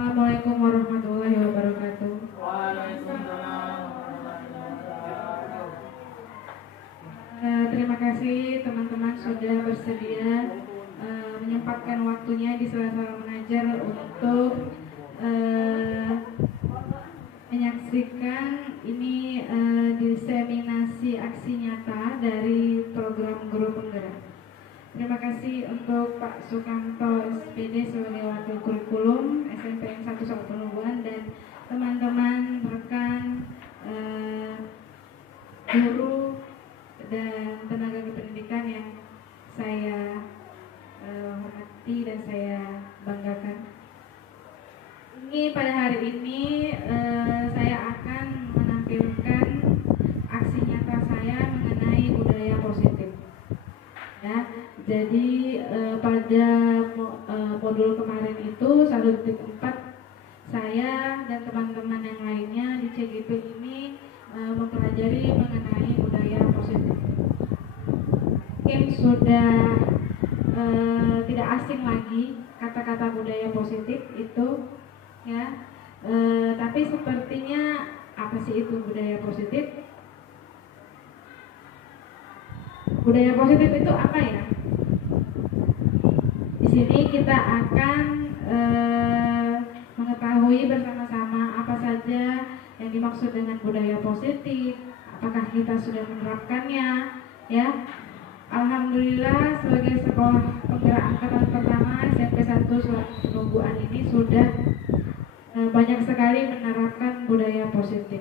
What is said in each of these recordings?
Assalamualaikum warahmatullahi wabarakatuh. Waalaikumsalam. Terima kasih teman-teman sudah bersedia menyempatkan waktunya di sela-sela mengajar untuk menyaksikan ini diseminasi aksi nyata dari program Guru Penggerak. Terima kasih untuk Pak Sukanto SPD sebagai Wakil Kurikulum SMPN 1 Penubuhan dan teman-teman rekan guru dan tenaga kependidikan yang saya hormati dan saya banggakan. Ini pada hari ini saya akan menampilkan aksi nyata saya mengenai budaya positif. Ya, jadi pada modul kemarin itu 1.4 saya dan teman-teman yang lainnya di CGP ini mempelajari mengenai budaya positif. Mungkin sudah tidak asing lagi kata-kata budaya positif itu, ya. Tapi sepertinya apa sih itu budaya positif? Budaya positif itu apa ya? Di sini kita akan mengetahui bersama-sama apa saja yang dimaksud dengan budaya positif, apakah kita sudah menerapkannya, ya. Alhamdulillah sebagai sekolah penggerak angkatan pertama SMP 1 Penungguan ini sudah banyak sekali menerapkan budaya positif.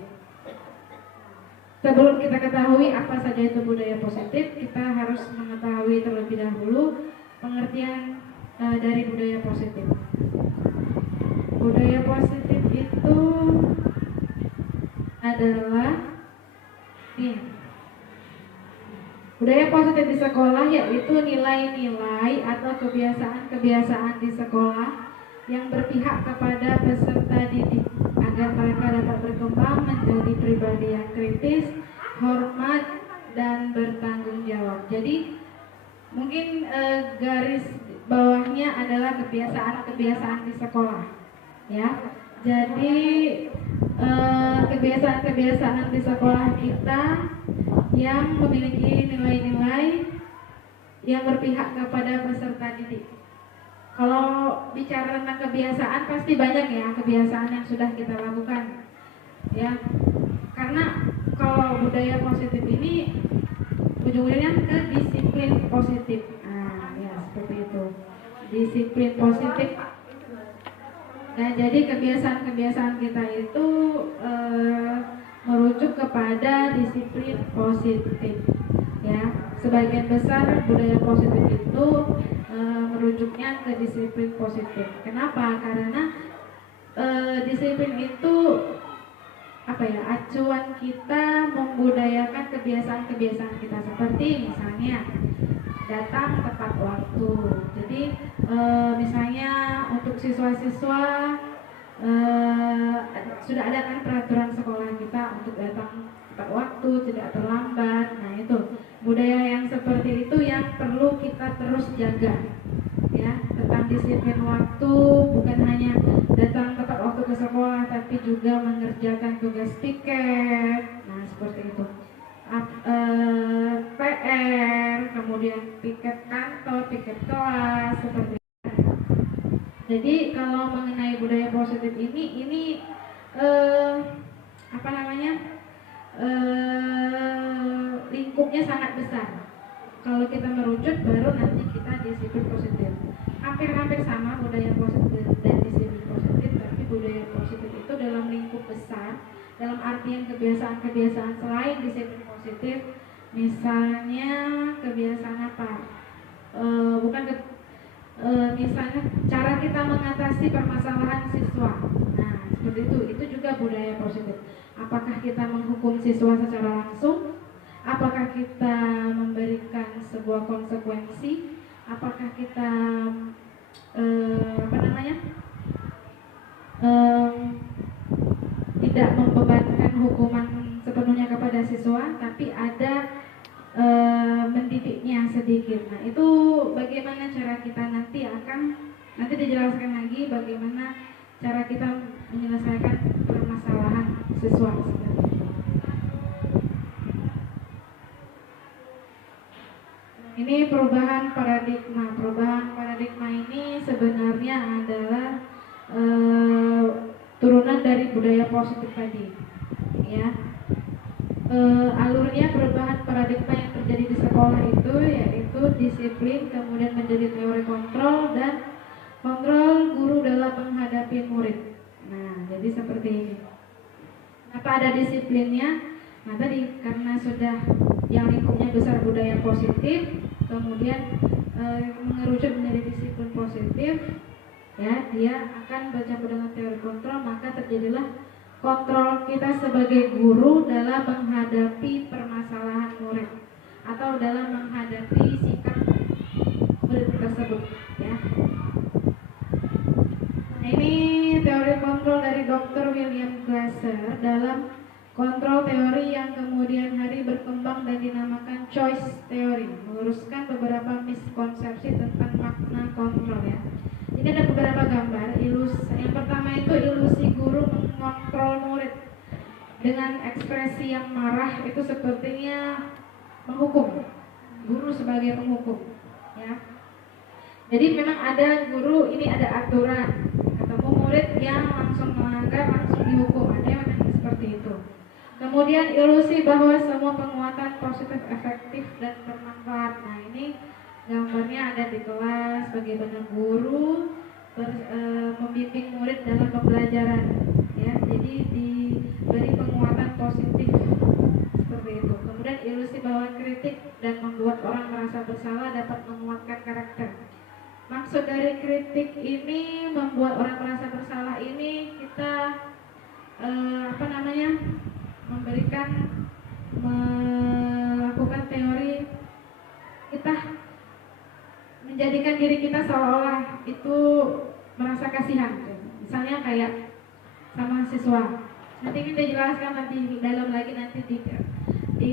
Sebelum kita ketahui apa saja itu budaya positif, kita harus mengetahui terlebih dahulu pengertian dari budaya positif. Budaya positif itu adalah budaya positif di sekolah, yaitu nilai-nilai atau kebiasaan-kebiasaan di sekolah yang berpihak kepada peserta didik agar mereka dapat berkembang menjadi pribadi yang kritis, hormat, dan bertanggung jawab. Jadi mungkin garis bawahnya adalah kebiasaan-kebiasaan di sekolah, ya. Jadi kebiasaan-kebiasaan di sekolah kita yang memiliki nilai-nilai yang berpihak kepada peserta didik. Kalau bicara tentang kebiasaan pasti banyak ya kebiasaan yang sudah kita lakukan, ya. Karena kalau budaya positif ini ujung-ujungnya ke disiplin positif. Nah, ya seperti itu. Disiplin positif. Nah, jadi kebiasaan-kebiasaan kita itu merujuk kepada disiplin positif, ya. Sebagian besar budaya positif itu merujuknya ke disiplin positif. Kenapa? Karena disiplin itu apa ya, acuan kita membudayakan kebiasaan-kebiasaan kita, seperti misalnya datang tepat waktu. Jadi misalnya untuk siswa-siswa sudah ada kan peraturan sekolah kita untuk datang tepat waktu, tidak terlambat. Nah, itu budaya yang seperti itu yang perlu kita terus jaga, ya, tentang disiplin waktu, bukan hanya datang tepat waktu ke sekolah tapi juga mengerjakan tugas piket. Nah, seperti itu. PR, kemudian piket kantor, piket kelas, seperti itu. Jadi kalau mengenai budaya positif ini apa namanya, lingkupnya sangat besar. Kalau kita merujuk baru nanti kita disiplin positif. Hampir-hampir sama budaya positif dan disiplin positif, tapi budaya positif itu dalam lingkup besar, dalam artian kebiasaan-kebiasaan selain disiplin positif. Misalnya kebiasaan apa? Misalnya cara kita mengatasi permasalahan siswa. Nah, seperti itu juga budaya positif. Apakah kita menghukum siswa secara langsung? Apakah kita memberikan sebuah konsekuensi? Apakah kita tidak membebankan hukuman sepenuhnya kepada siswa, tapi ada mendidiknya sedikit. Nah, itu bagaimana cara kita nanti dijelaskan lagi bagaimana cara kita menyelesaikan permasalahan siswa. Ini perubahan paradigma. Perubahan paradigma ini sebenarnya adalah turunan dari budaya positif tadi, ya. Alurnya perubahan paradigma yang terjadi di sekolah itu yaitu disiplin, kemudian menjadi teori kontrol dan kontrol guru dalam menghadapi murid. Nah, jadi seperti ini. Apa ada disiplinnya? Nah, tadi karena sudah yang lingkupnya besar budaya positif, kemudian mengerucut menjadi disiplin positif, ya, dia akan bercampur dengan teori kontrol, maka terjadilah kontrol kita sebagai guru dalam menghadapi permasalahan murid atau dalam menghadapi sikap murid tersebut, ya. Nah, ini teori kontrol dari Dr. William Glasser dalam kontrol teori yang kemudian hari berkembang dan dinamakan choice theory, meluruskan beberapa miskonsepsi tentang makna kontrol, ya. Ini ada beberapa gambar. Yang pertama itu ilusi guru mengontrol murid dengan ekspresi yang marah, itu sepertinya menghukum, guru sebagai penghukum, ya. Jadi memang ada guru ini ada aturan, ketemu murid yang langsung melanggar langsung dihukum, ada yang memang seperti itu. Kemudian ilusi bahwa semua penguatan positif efektif dan bermanfaat. Nah, ini gambarnya ada di kelas bagaimana guru membimbing murid dalam pembelajaran, ya. Jadi diberi penguatan positif seperti itu. Kemudian ilusi bahwa kritik dan membuat orang merasa bersalah dapat menguatkan karakter. Maksud dari kritik ini membuat orang merasa bersalah ini kita melakukan teori kita menjadikan diri kita seolah-olah itu merasa kasihan. Misalnya kayak sama siswa. Nanti kita jelaskan nanti dalam lagi nanti di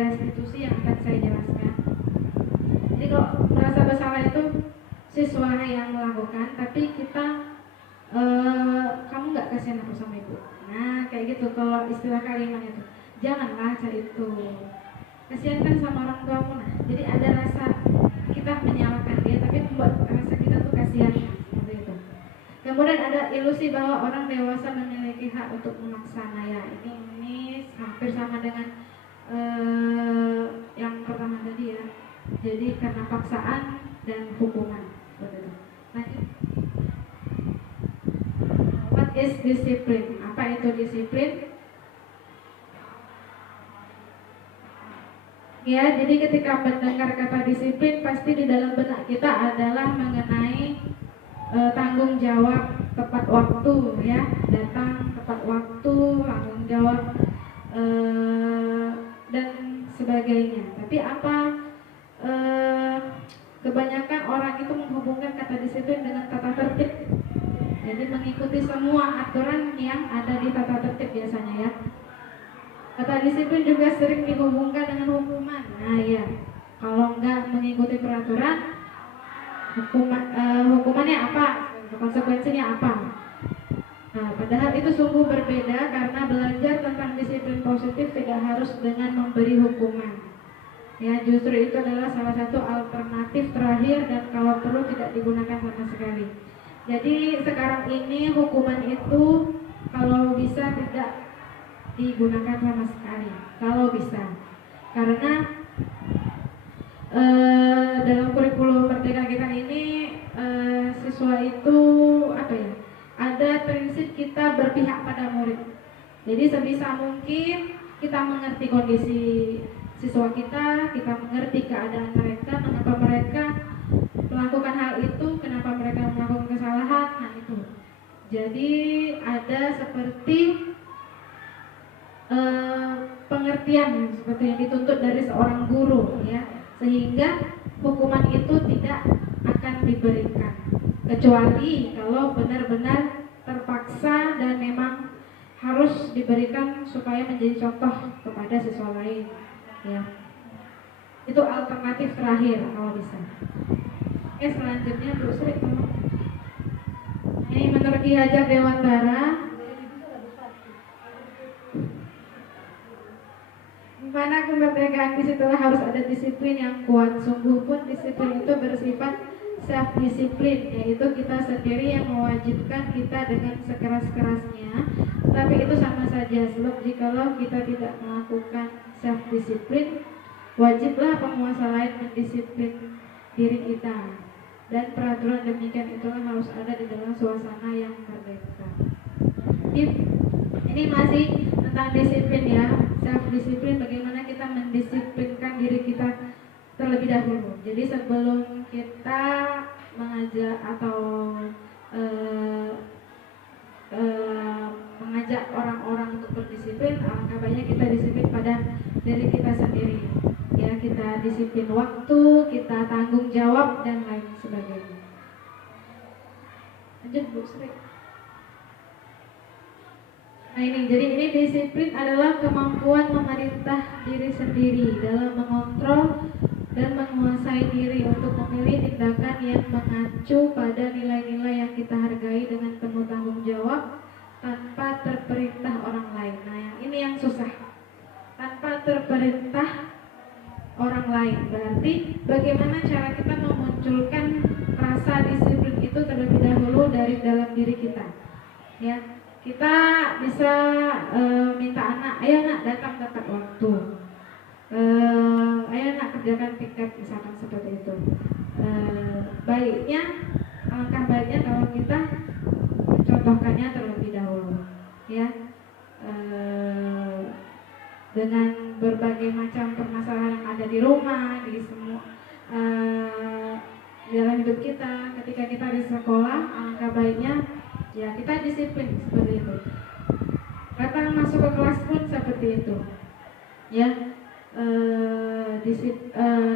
restitusi yang akan saya jelaskan. Jadi kalau merasa bersalah itu siswa yang melakukan, tapi kita kamu nggak kasihan aku sama ibu. Nah kayak gitu kalau istilah kalimat itu. Janganlah cari itu. Kasihan kan sama orang tuamu. Nah, jadi ada rasa kita menyalahkan dia, tapi membuat rasa kita tuh kasihan seperti itu. Kemudian ada ilusi bahwa orang dewasa memiliki hak untuk memaksa. Nah ya ini hampir sama dengan yang pertama tadi, ya. Jadi karena paksaan dan hukuman seperti itu. Lanjut. What is discipline? Apa itu disiplin? Ya, jadi ketika mendengar kata disiplin pasti di dalam benak kita adalah mengenai tanggung jawab tepat waktu, ya, datang tepat waktu, tanggung jawab dan sebagainya. Tapi apa kebanyakan orang itu menghubungkan kata disiplin dengan tata tertib. Jadi mengikuti semua aturan yang ada di tata tertib biasanya, ya. Kata disiplin juga sering dihubungkan dengan hukuman. Nah ya, kalau nggak mengikuti peraturan, hukumannya apa? Konsekuensinya apa? Nah, padahal itu sungguh berbeda karena belajar tentang disiplin positif tidak harus dengan memberi hukuman. Ya, justru itu adalah salah satu alternatif terakhir dan kalau perlu tidak digunakan sama sekali. Jadi sekarang ini hukuman itu kalau bisa tidak digunakan sama sekali, kalau bisa, karena dalam kurikulum merdeka kita ini siswa itu apa ya? Ada prinsip kita berpihak pada murid. Jadi sebisa mungkin kita mengerti kondisi siswa kita mengerti keadaan mereka, mengapa mereka melakukan hal itu, kenapa mereka melakukan kesalahan. Nah itu. Jadi ada seperti pengertian seperti yang dituntut dari seorang guru, ya, sehingga hukuman itu tidak akan diberikan kecuali kalau benar-benar terpaksa dan memang harus diberikan supaya menjadi contoh kepada siswa lain, ya. Itu alternatif terakhir kalau bisa. Oke, selanjutnya Bu Sri, tolong. Ini menurut Ki Hajar Dewantara, mana kemerdekaan di situ harus ada disiplin yang kuat. Sungguh pun disiplin itu bersifat self disiplin, yaitu kita sendiri yang mewajibkan kita dengan sekeras-kerasnya. Tapi itu sama saja, sebab jikalau kita tidak melakukan self disiplin, wajiblah penguasa lain mendisiplin diri kita. Dan peraturan demikian itulah harus ada di dalam suasana yang merdeka. Ini masih tentang disiplin ya, self disiplin, bagaimana kita mendisiplinkan diri kita terlebih dahulu. Jadi sebelum kita mengajak atau mengajak orang-orang untuk berdisiplin, alangkah baiknya kita disiplin pada diri kita sendiri. Ya, kita disiplin waktu, kita tanggung jawab dan lain sebagainya. Lanjut Bu Sri. Nah jadi ini disiplin adalah kemampuan memerintah diri sendiri dalam mengontrol dan menguasai diri untuk memilih tindakan yang mengacu pada nilai-nilai yang kita hargai dengan penuh tanggung jawab tanpa terperintah orang lain. Nah yang ini yang susah, tanpa terperintah orang lain. Berarti bagaimana cara kita memunculkan rasa disiplin itu terlebih dahulu dari dalam diri kita. Ya, kita bisa minta anak, ayo nak datang tepat waktu, ayo nak kerjakan piket, misalkan seperti itu. Alangkah baiknya kalau kita mencontohkannya terlebih dahulu, ya. Dengan berbagai macam permasalahan yang ada di rumah, di semua dalam hidup kita, ketika kita di sekolah, alangkah baiknya ya kita disiplin seperti itu. Datang masuk ke kelas pun seperti itu, ya.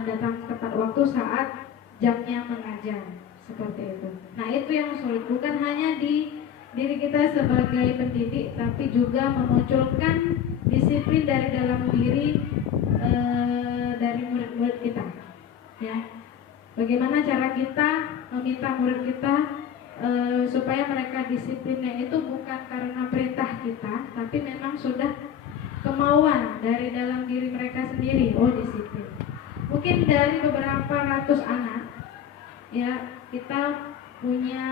Datang tepat waktu saat jamnya mengajar, seperti itu. Nah itu yang sulit, bukan hanya di diri kita sebagai pendidik, tapi juga memunculkan disiplin dari dalam diri dari murid-murid kita, ya. Bagaimana cara kita meminta murid kita supaya mereka disiplinnya itu bukan karena perintah kita, tapi memang sudah kemauan dari dalam diri mereka sendiri. Oh, disiplin. Mungkin dari beberapa ratus anak, ya, kita punya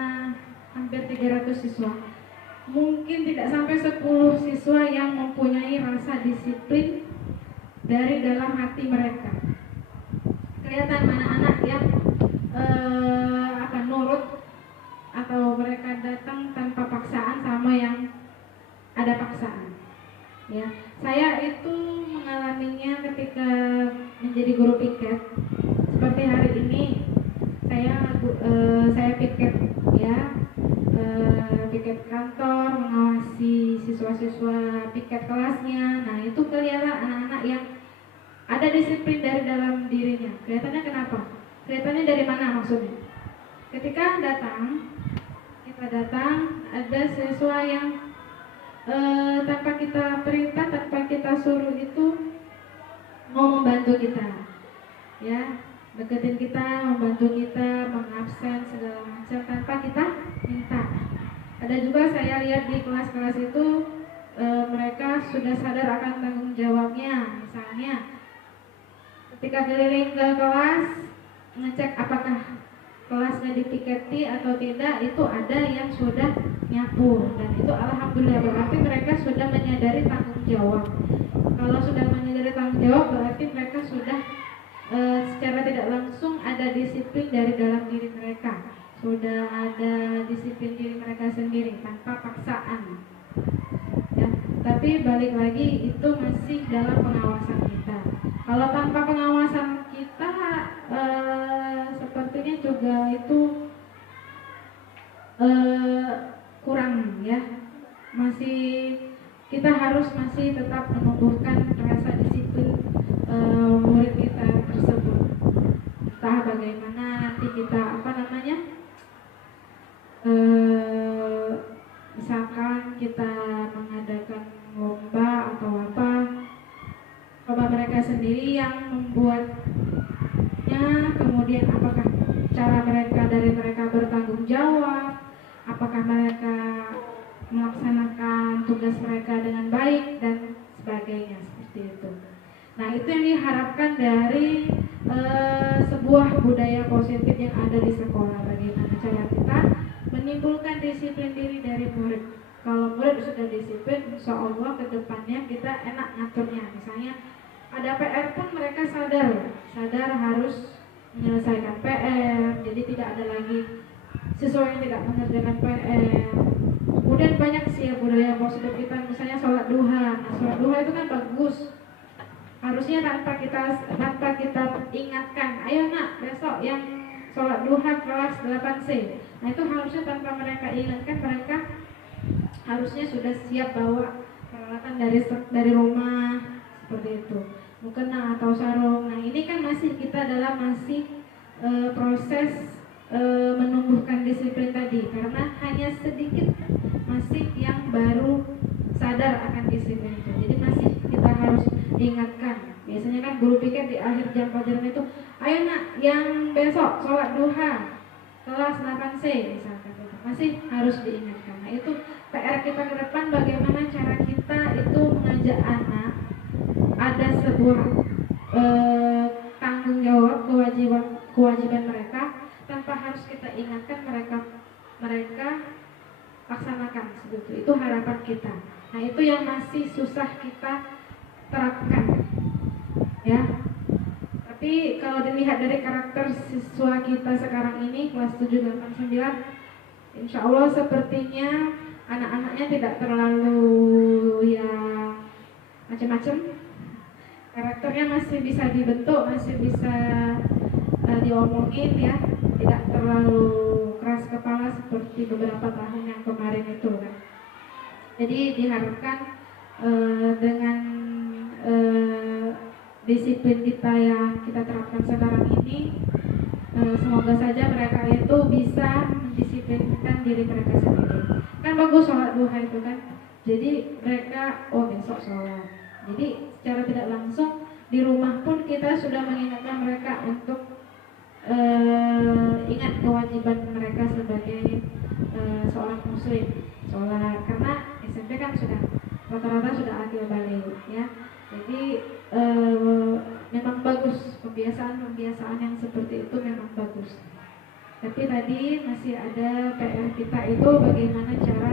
hampir 300 siswa. Mungkin tidak sampai 10 siswa yang mempunyai rasa disiplin dari dalam hati mereka. Kelihatan mana anak yang akan nurut atau mereka datang tanpa paksaan sama yang ada paksaan. Ya, saya itu mengalaminya ketika menjadi guru piket. Seperti hari ini saya piket, ya, piket kantor, mengawasi siswa-siswa piket kelasnya. Nah itu kelihatan anak-anak yang ada disiplin dari dalam dirinya. Kelihatannya kenapa? Kelihatannya dari mana maksudnya? Ketika kita datang, ada siswa yang tanpa kita perintah, tanpa kita suruh itu mau membantu kita, ya, deketin kita, membantu kita, mengabsen segala macam tanpa kita minta. Ada juga saya lihat di kelas-kelas itu mereka sudah sadar akan tanggung jawabnya. Misalnya ketika keliling ke kelas ngecek apakah kelasnya dipiketi atau tidak, itu ada yang sudah nyapu, dan itu alhamdulillah berarti mereka sudah menyadari tanggung jawab. Kalau sudah menyadari tanggung jawab berarti mereka sudah secara tidak langsung ada disiplin dari dalam diri mereka, sudah ada disiplin diri mereka sendiri tanpa paksaan, ya. Tapi balik lagi itu masih dalam pengawasan kita. Kalau tanpa pengawasan kita sepertinya juga itu kurang, ya. Kita harus masih tetap menumbuhkan rasa disiplin murid kita tersebut. Entah bagaimana nanti kita misalkan kita mengadakan lomba atau lomba mereka sendiri yang membuatnya, kemudian apakah cara mereka bertanggung jawab, apakah mereka melaksanakan tugas mereka dengan baik dan sebagainya seperti itu. Nah, itu yang diharapkan dari sebuah budaya positif yang ada di sekolah. Bagaimana cara kita menimbulkan disiplin diri dari murid. Kalau murid sudah disiplin, insya Allah ke depannya kita enak ngaturnya. Misalnya ada PR pun mereka sadar harus menyelesaikan PR. Jadi tidak ada lagi siswa yang tidak mengerjakan PR. Kemudian banyak sih ya budaya positif kita, misalnya sholat duha. Nah, sholat duha itu kan bagus. Harusnya tanpa kita ingatkan, ayo nak besok yang sholat duha kelas 8C. Nah, itu harusnya tanpa mereka ingatkan, mereka harusnya sudah siap bawa peralatan dari rumah seperti itu, mukena atau sarung. Nah, ini kan kita masih proses menumbuhkan disiplin tadi, karena hanya sedikit masih yang baru sadar akan disiplin itu. Jadi masih kita harus diingatkan. Biasanya kan guru pikir di akhir jam pelajaran itu, ayo nak yang besok sholat duha kelas 8C misalkan, masih harus diingatkan. Nah, itu PR kita ke depan, bagaimana cara kita itu mengajak anak ada sebuah tanggung jawab, kewajiban mereka tanpa harus kita ingatkan, mereka laksanakan seperti itu harapan kita. Nah, itu yang masih susah kita terapkan, ya. Tapi kalau dilihat dari karakter siswa kita sekarang ini kelas 7, 8, 9, insya Allah sepertinya anak-anaknya tidak terlalu yang macam-macam. Karakternya masih bisa dibentuk, masih bisa diomongin, ya. Tidak terlalu keras kepala seperti beberapa tahun yang kemarin itu kan. Jadi diharapkan dengan disiplin kita yang kita terapkan sekarang ini, semoga saja mereka itu bisa mendisiplinkan diri mereka sendiri. Kan bagus sholat duha itu kan, jadi mereka besok sholat. Jadi secara tidak langsung di rumah pun kita sudah mengingatkan mereka untuk ingat kewajiban mereka sebagai seorang muslim sholat, karena SMP kan sudah rata-rata sudah akil balik, ya. Jadi memang bagus pembiasaan yang seperti itu, memang bagus. Tapi tadi masih ada PR kita itu bagaimana cara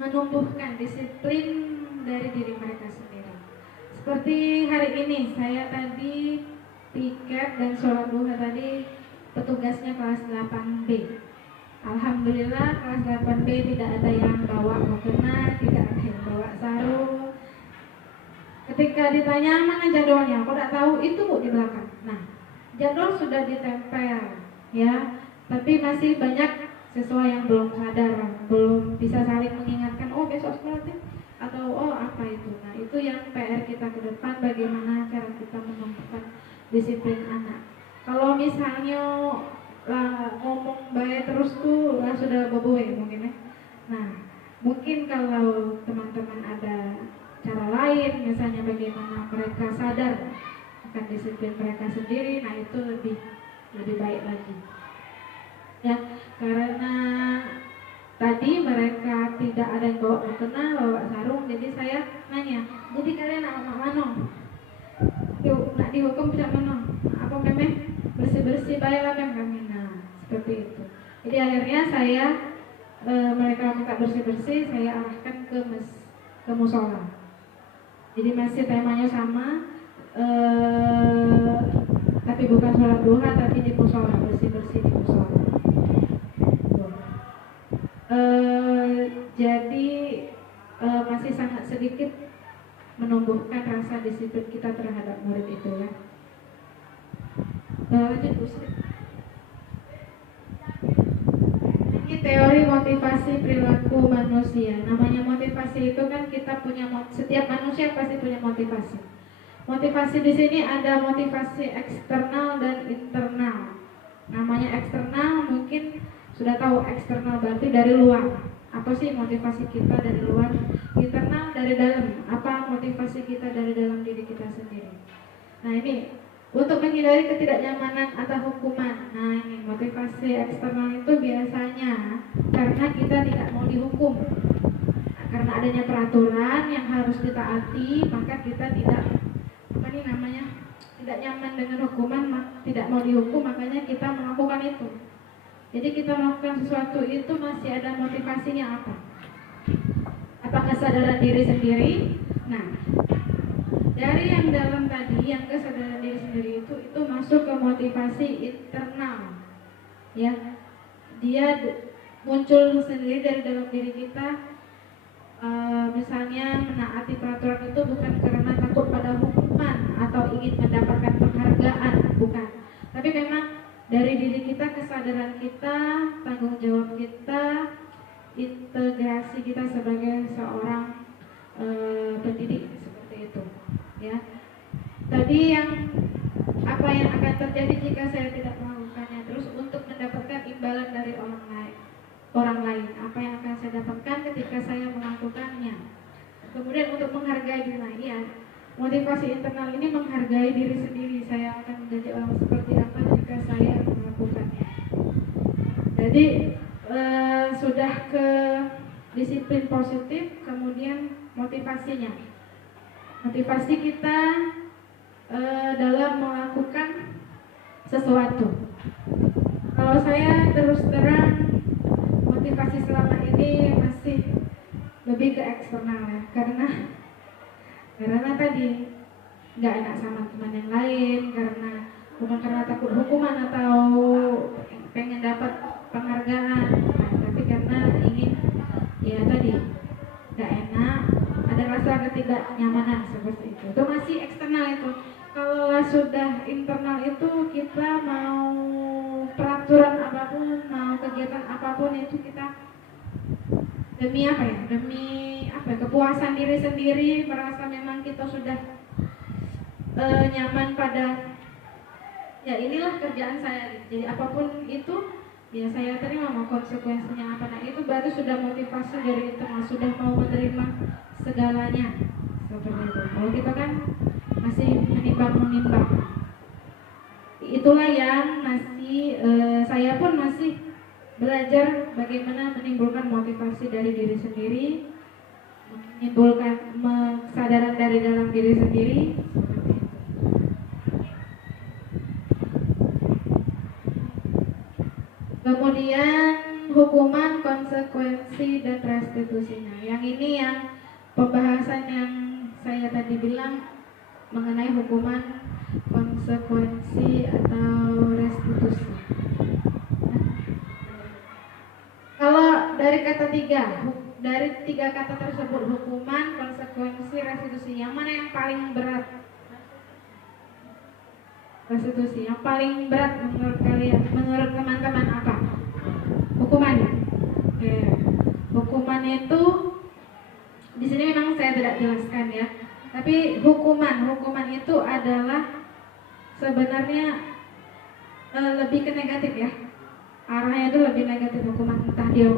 menumbuhkan disiplin dari diri mereka sendiri. Seperti hari ini saya tadi piket dan sholat duha tadi, petugasnya kelas 8B. Alhamdulillah kelas 8B tidak ada yang bawa mukena, tidak ada yang bawa sarung. Ketika ditanya mana jadwalnya, kok tidak tahu, itu Bu di belakang. Nah, jadwal sudah ditempel, ya, tapi masih banyak siswa yang belum sadar, belum bisa saling mengingatkan, besok sekolah atau apa itu. Nah, itu yang PR kita ke depan, bagaimana cara kita menumbuhkan disiplin anak. Kalau misalnya ngomong baik terus tuh sudah boboe mungkin, ya. Nah, mungkin kalau teman-teman ada cara lain, misalnya bagaimana mereka sadar akan disiplin mereka sendiri, nah itu lebih baik lagi, ya. Karena tadi mereka tidak ada yang bawa mukena, bawa sarung, jadi saya nanya, jadi kalian nak mana? Yuk, nak dihukum tidak mana? Apa memang bersih-bersih baiklah kami. Nah, seperti itu. Jadi akhirnya saya mereka minta bersih-bersih, saya arahkan ke musola. Jadi masih temanya sama, tapi bukan sholat duha, tapi di musola, bersih-bersih di musola. Jadi masih sangat sedikit menumbuhkan rasa disiplin kita terhadap murid itu, ya. Lanjut Bu Sri. Ini teori motivasi perilaku manusia. Namanya motivasi itu kan kita punya, setiap manusia pasti punya motivasi. Motivasi di sini ada motivasi eksternal dan internal. Namanya eksternal mungkin sudah tahu, eksternal berarti dari luar. Apa sih motivasi kita dari luar? Internal dari dalam. Apa motivasi kita dari dalam diri kita sendiri? Nah, ini Untuk menghindari ketidaknyamanan atau hukuman. Nah, ini motivasi eksternal itu biasanya karena kita tidak mau dihukum. Karena adanya peraturan yang harus ditaati, maka kita tidak tidak nyaman dengan hukuman, tidak mau dihukum, makanya kita melakukan itu. Jadi kita melakukan sesuatu itu masih ada motivasinya apa? Apa kesadaran diri sendiri? Nah, dari yang dalam tadi, yang kesadaran diri sendiri itu masuk ke motivasi internal, ya. Dia muncul sendiri dari dalam diri kita. Misalnya menaati peraturan itu bukan karena takut pada hukuman atau ingin mendapatkan penghargaan, bukan. Tapi memang dari diri kita, kesadaran kita, tanggung jawab kita, integrasi kita sebagai seorang pendidik seperti itu, ya. Tadi apa yang akan terjadi jika saya tidak melakukannya, terus untuk mendapatkan imbalan dari orang lain, apa yang akan saya dapatkan ketika saya melakukannya. Kemudian untuk menghargai diri lain, ya, motivasi internal ini menghargai diri sendiri. Saya akan menjadi orang seperti apa jika saya melakukannya. Jadi sudah ke disiplin positif, kemudian motivasinya. Motivasi kita dalam melakukan sesuatu. Kalau saya terus terang, motivasi selama ini masih lebih ke eksternal, ya, karena tadi nggak enak sama teman yang lain, karena bukan karena takut hukuman atau pengen dapat penghargaan, tapi karena ingin, ya tadi nggak enak, ada rasa ketidaknyamanan seperti itu. Itu masih eksternal itu. Kalau sudah internal itu, kita mau peraturan apapun, mau kegiatan apapun itu kita demi apa ya? Demi apa? Kepuasan diri sendiri, merasa memang kita sudah nyaman pada, ya inilah kerjaan saya. Jadi apapun itu, ya saya terima, mau konsekuensinya apa. Nah, itu baru sudah motivasi dari internal, sudah mau menerima segalanya seperti itu. Kalau kita kan masih menimbang-menimbang. Itulah yang masih saya pun masih belajar bagaimana menimbulkan motivasi dari diri sendiri, menimbulkan kesadaran dari dalam diri sendiri. Kemudian hukuman, konsekuensi, dan restitusinya. Yang ini yang pembahasan yang saya tadi bilang mengenai hukuman, konsekuensi, atau restitusi. Kalau dari kata dari tiga kata tersebut, hukuman, konsekuensi, restitusi, yang mana yang paling berat? Restitusi. Yang paling berat menurut kalian, menurut teman-teman apa? Hukuman. Oke. Hukuman itu di sini memang saya tidak jelaskan, ya. Tapi hukuman itu adalah sebenarnya lebih ke negatif, ya. Arahnya itu lebih negatif hukuman, entah dia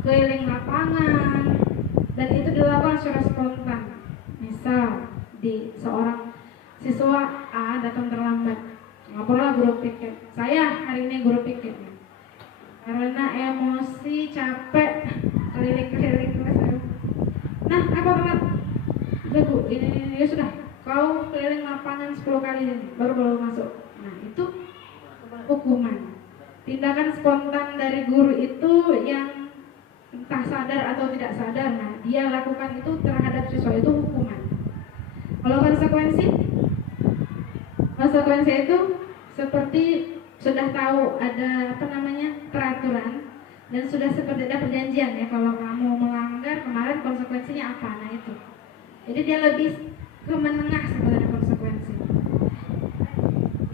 keliling lapangan dan itu dilakukan secara spontan. Misal di seorang siswa A datang terlambat, laporlah guru piket, saya hari ini guru piket, karena emosi capek keliling-keliling kelas. Nah, apa telat? Udah bu, ini ya sudah, kau keliling lapangan 10 kali baru masuk. Nah, itu hukuman. Tindakan spontan dari guru itu yang entah sadar atau tidak sadar, nah dia lakukan itu terhadap siswa, itu hukuman. Kalau konsekuensi itu seperti sudah tahu ada peraturan dan sudah seperti ada perjanjian, ya, kalau kamu melanggar kemarin konsekuensinya apa. Nah, itu. Jadi dia lebih ke menengah sebenarnya konsekuensi.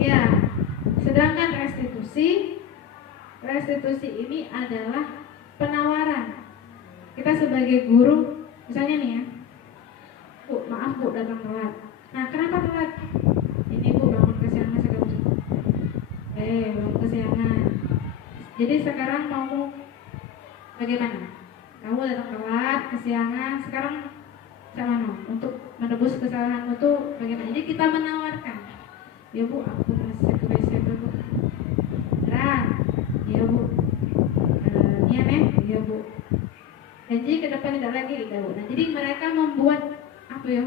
Ya, sedangkan restitusi ini adalah penawaran. Kita sebagai guru, misalnya nih, ya, Bu, maaf Bu datang telat. Nah, kenapa telat? Ini Bu bangun kesiangan segala macam. Bangun kesiangan. Jadi sekarang mau bagaimana? Kamu datang telat, kesiangan, sekarang sama untuk menebus kesalahanmu tuh bagaimana? Jadi kita menawarkan. Ya Bu, aku masih ke WC dulu. Nah, ya Bu. Nian ya Bu. Janji ke depan tidak lagi gitu Bu. Nah, jadi mereka membuat apa ya?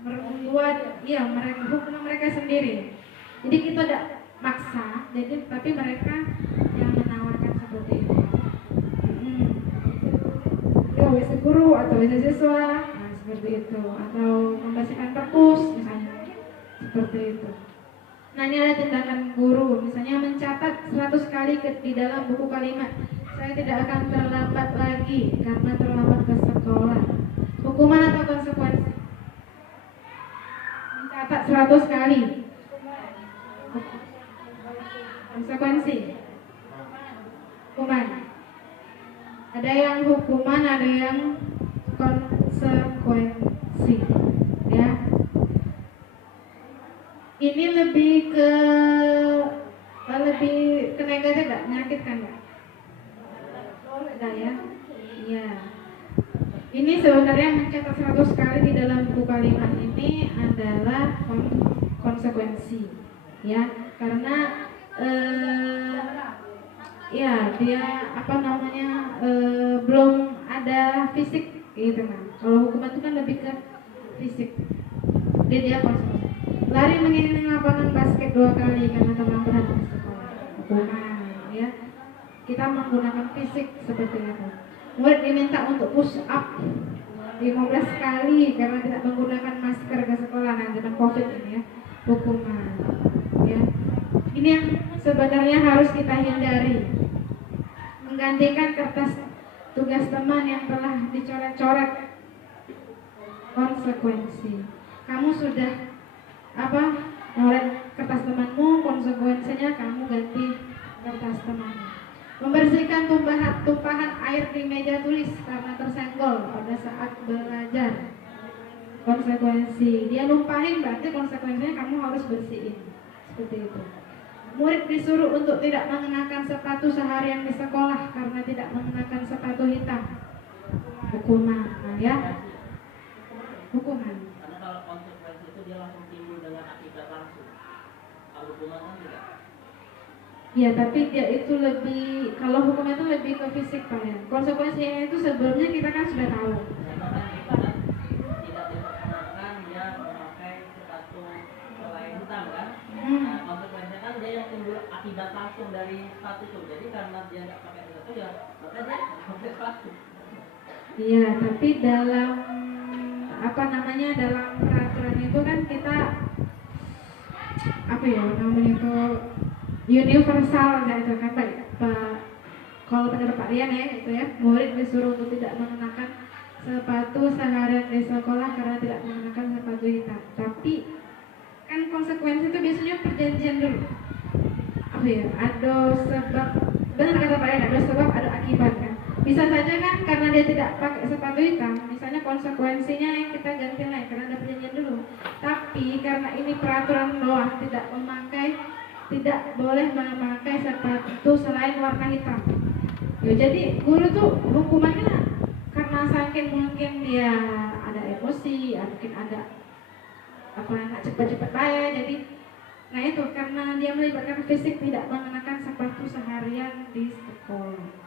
Membuat mereka hukuman mereka sendiri. Jadi kita tidak maksa, jadi tapi mereka yang menawarkan seperti itu. Ya WC guru atau WC siswa, nah seperti itu, atau membersihkan perpus misalnya, seperti itu. Nah ini ada tindakan guru, misalnya mencatat 100 kali di dalam buku kalimat, saya tidak akan terlambat lagi karena terlambat ke sekolah. Hukuman atau konsekuensi? Mencatat 100 kali. Konsekuensi. Hukuman. Ada yang hukuman, ada yang konsekuensi. Ya. Ini lebih ke negatif enggak? Menyakitkan enggak? Enggak ya? Iya. Ini sebenarnya mencatat 100 kali di dalam buku kalimat ini adalah konsekuensi. Ya, karena dia belum ada fisik gitu kan. Kalau hukuman itu kan lebih ke fisik. Dia konsekuensi. Lari mengelilingi lapangan basket 2 kali karena terlambat ke sekolah. Hukuman, ya. Kita menggunakan fisik seperti itu. Murid diminta untuk push up 15 kali karena tidak menggunakan masker ke sekolah zaman Covid ini ya. Hukuman. Ya. Ini yang sebenarnya harus kita hindari. Menggantikan kertas tugas teman yang telah dicoret-coret. Konsekuensi. Kamu sudah coret kertas temanmu, konsekuensinya kamu ganti kertas temanmu. Membersihkan tumpahan air di meja tulis karena tersenggol pada saat belajar. Konsekuensi. Dia numpahin, berarti konsekuensinya kamu harus bersihin. Seperti itu. Murid disuruh untuk tidak mengenakan sepatu seharian di sekolah karena tidak mengenakan sepatu hitam. Hukuman, ya. Hukuman. Karena kalau konsekuensi itu dia langsung timbul dengan akibat langsung. Kalau hukuman kan tidak. Ya, tapi dia itu lebih, kalau hukuman itu lebih ke fisik Pak ya. Konsekuensinya itu sebelumnya kita kan sudah tahu. Karena kita kan tidak diperkenankan dia memakai sepatu selain hitam kan. Nah, konsekuensinya kan dia yang timbul akibat langsung dari sepatu itu. Jadi karena dia nggak pakai sepatu ya, maka dia pakai sepatu. Iya, tapi dalam dalam peraturan itu kan kita itu universal gitu kan Pak. Kalau menurut Pak Rian ya itu ya, murid disuruh untuk tidak mengenakan sepatu seharian di sekolah karena tidak mengenakan sepatu hitam. Tapi kan konsekuensi itu biasanya perjanjian dulu. Ada sebab, benar kata Pak Rian, ada sebab ada akibat kan. Bisa saja kan karena dia tidak pakai sepatu hitam, misalnya konsekuensinya yang kita ganti lain karena ada perjanjian dulu. Tapi karena ini peraturan bawah tidak boleh memakai sepatu selain warna hitam. Ya, jadi guru tuh hukumannya karena saking mungkin dia ada emosi, mungkin ada nggak cepat-cepat bayar, jadi nah itu karena dia melibatkan fisik tidak mengenakan sepatu seharian di sekolah.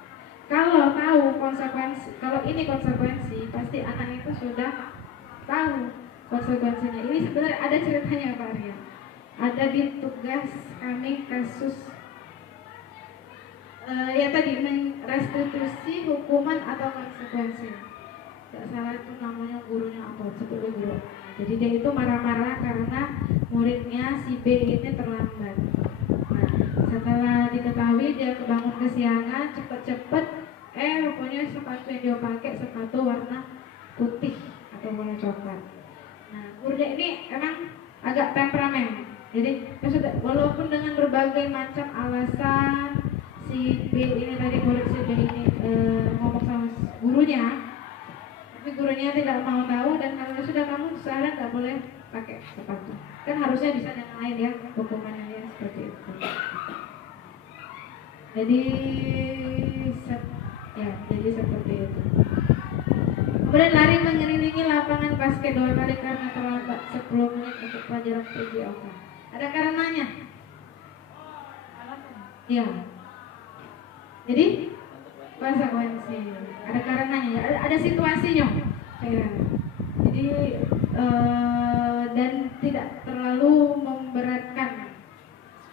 Kalau tahu konsekuensi, kalau ini konsekuensi, pasti anak itu sudah tahu konsekuensinya. Ini sebenarnya ada ceritanya Pak Arya. Ada di tugas kami kasus restitusi hukuman atau konsekuensi. Tidak salah itu namanya gurunya apa? Sebelum guru. Jadi dia itu marah-marah karena muridnya si B ini terlambat. Nah, setelah diketahui dia kebangun kesiangan, cepet-cepet, rupanya sepatu yang dia pakai sepatu warna putih atau warna coklat. Nah, gurunya ini emang agak temperamen. Jadi walaupun dengan berbagai macam alasan si B ini tadi murid si B ini ngomong sama gurunya, tapi gurunya tidak mau tahu dan kalau sudah kamu seharian nggak boleh pakai sepatu. Kan harusnya bisa yang lain ya hukumannya ya seperti itu. Jadi seperti itu. Kemudian lari mengelilingi lapangan basket 2 kali karena terlambat 10 menit untuk pelajaran PJOK. Ada karenanya. Ya. Jadi konsekuensi. Ada karenanya. Ada situasinya. Ya. Jadi dan tidak terlalu memberatkan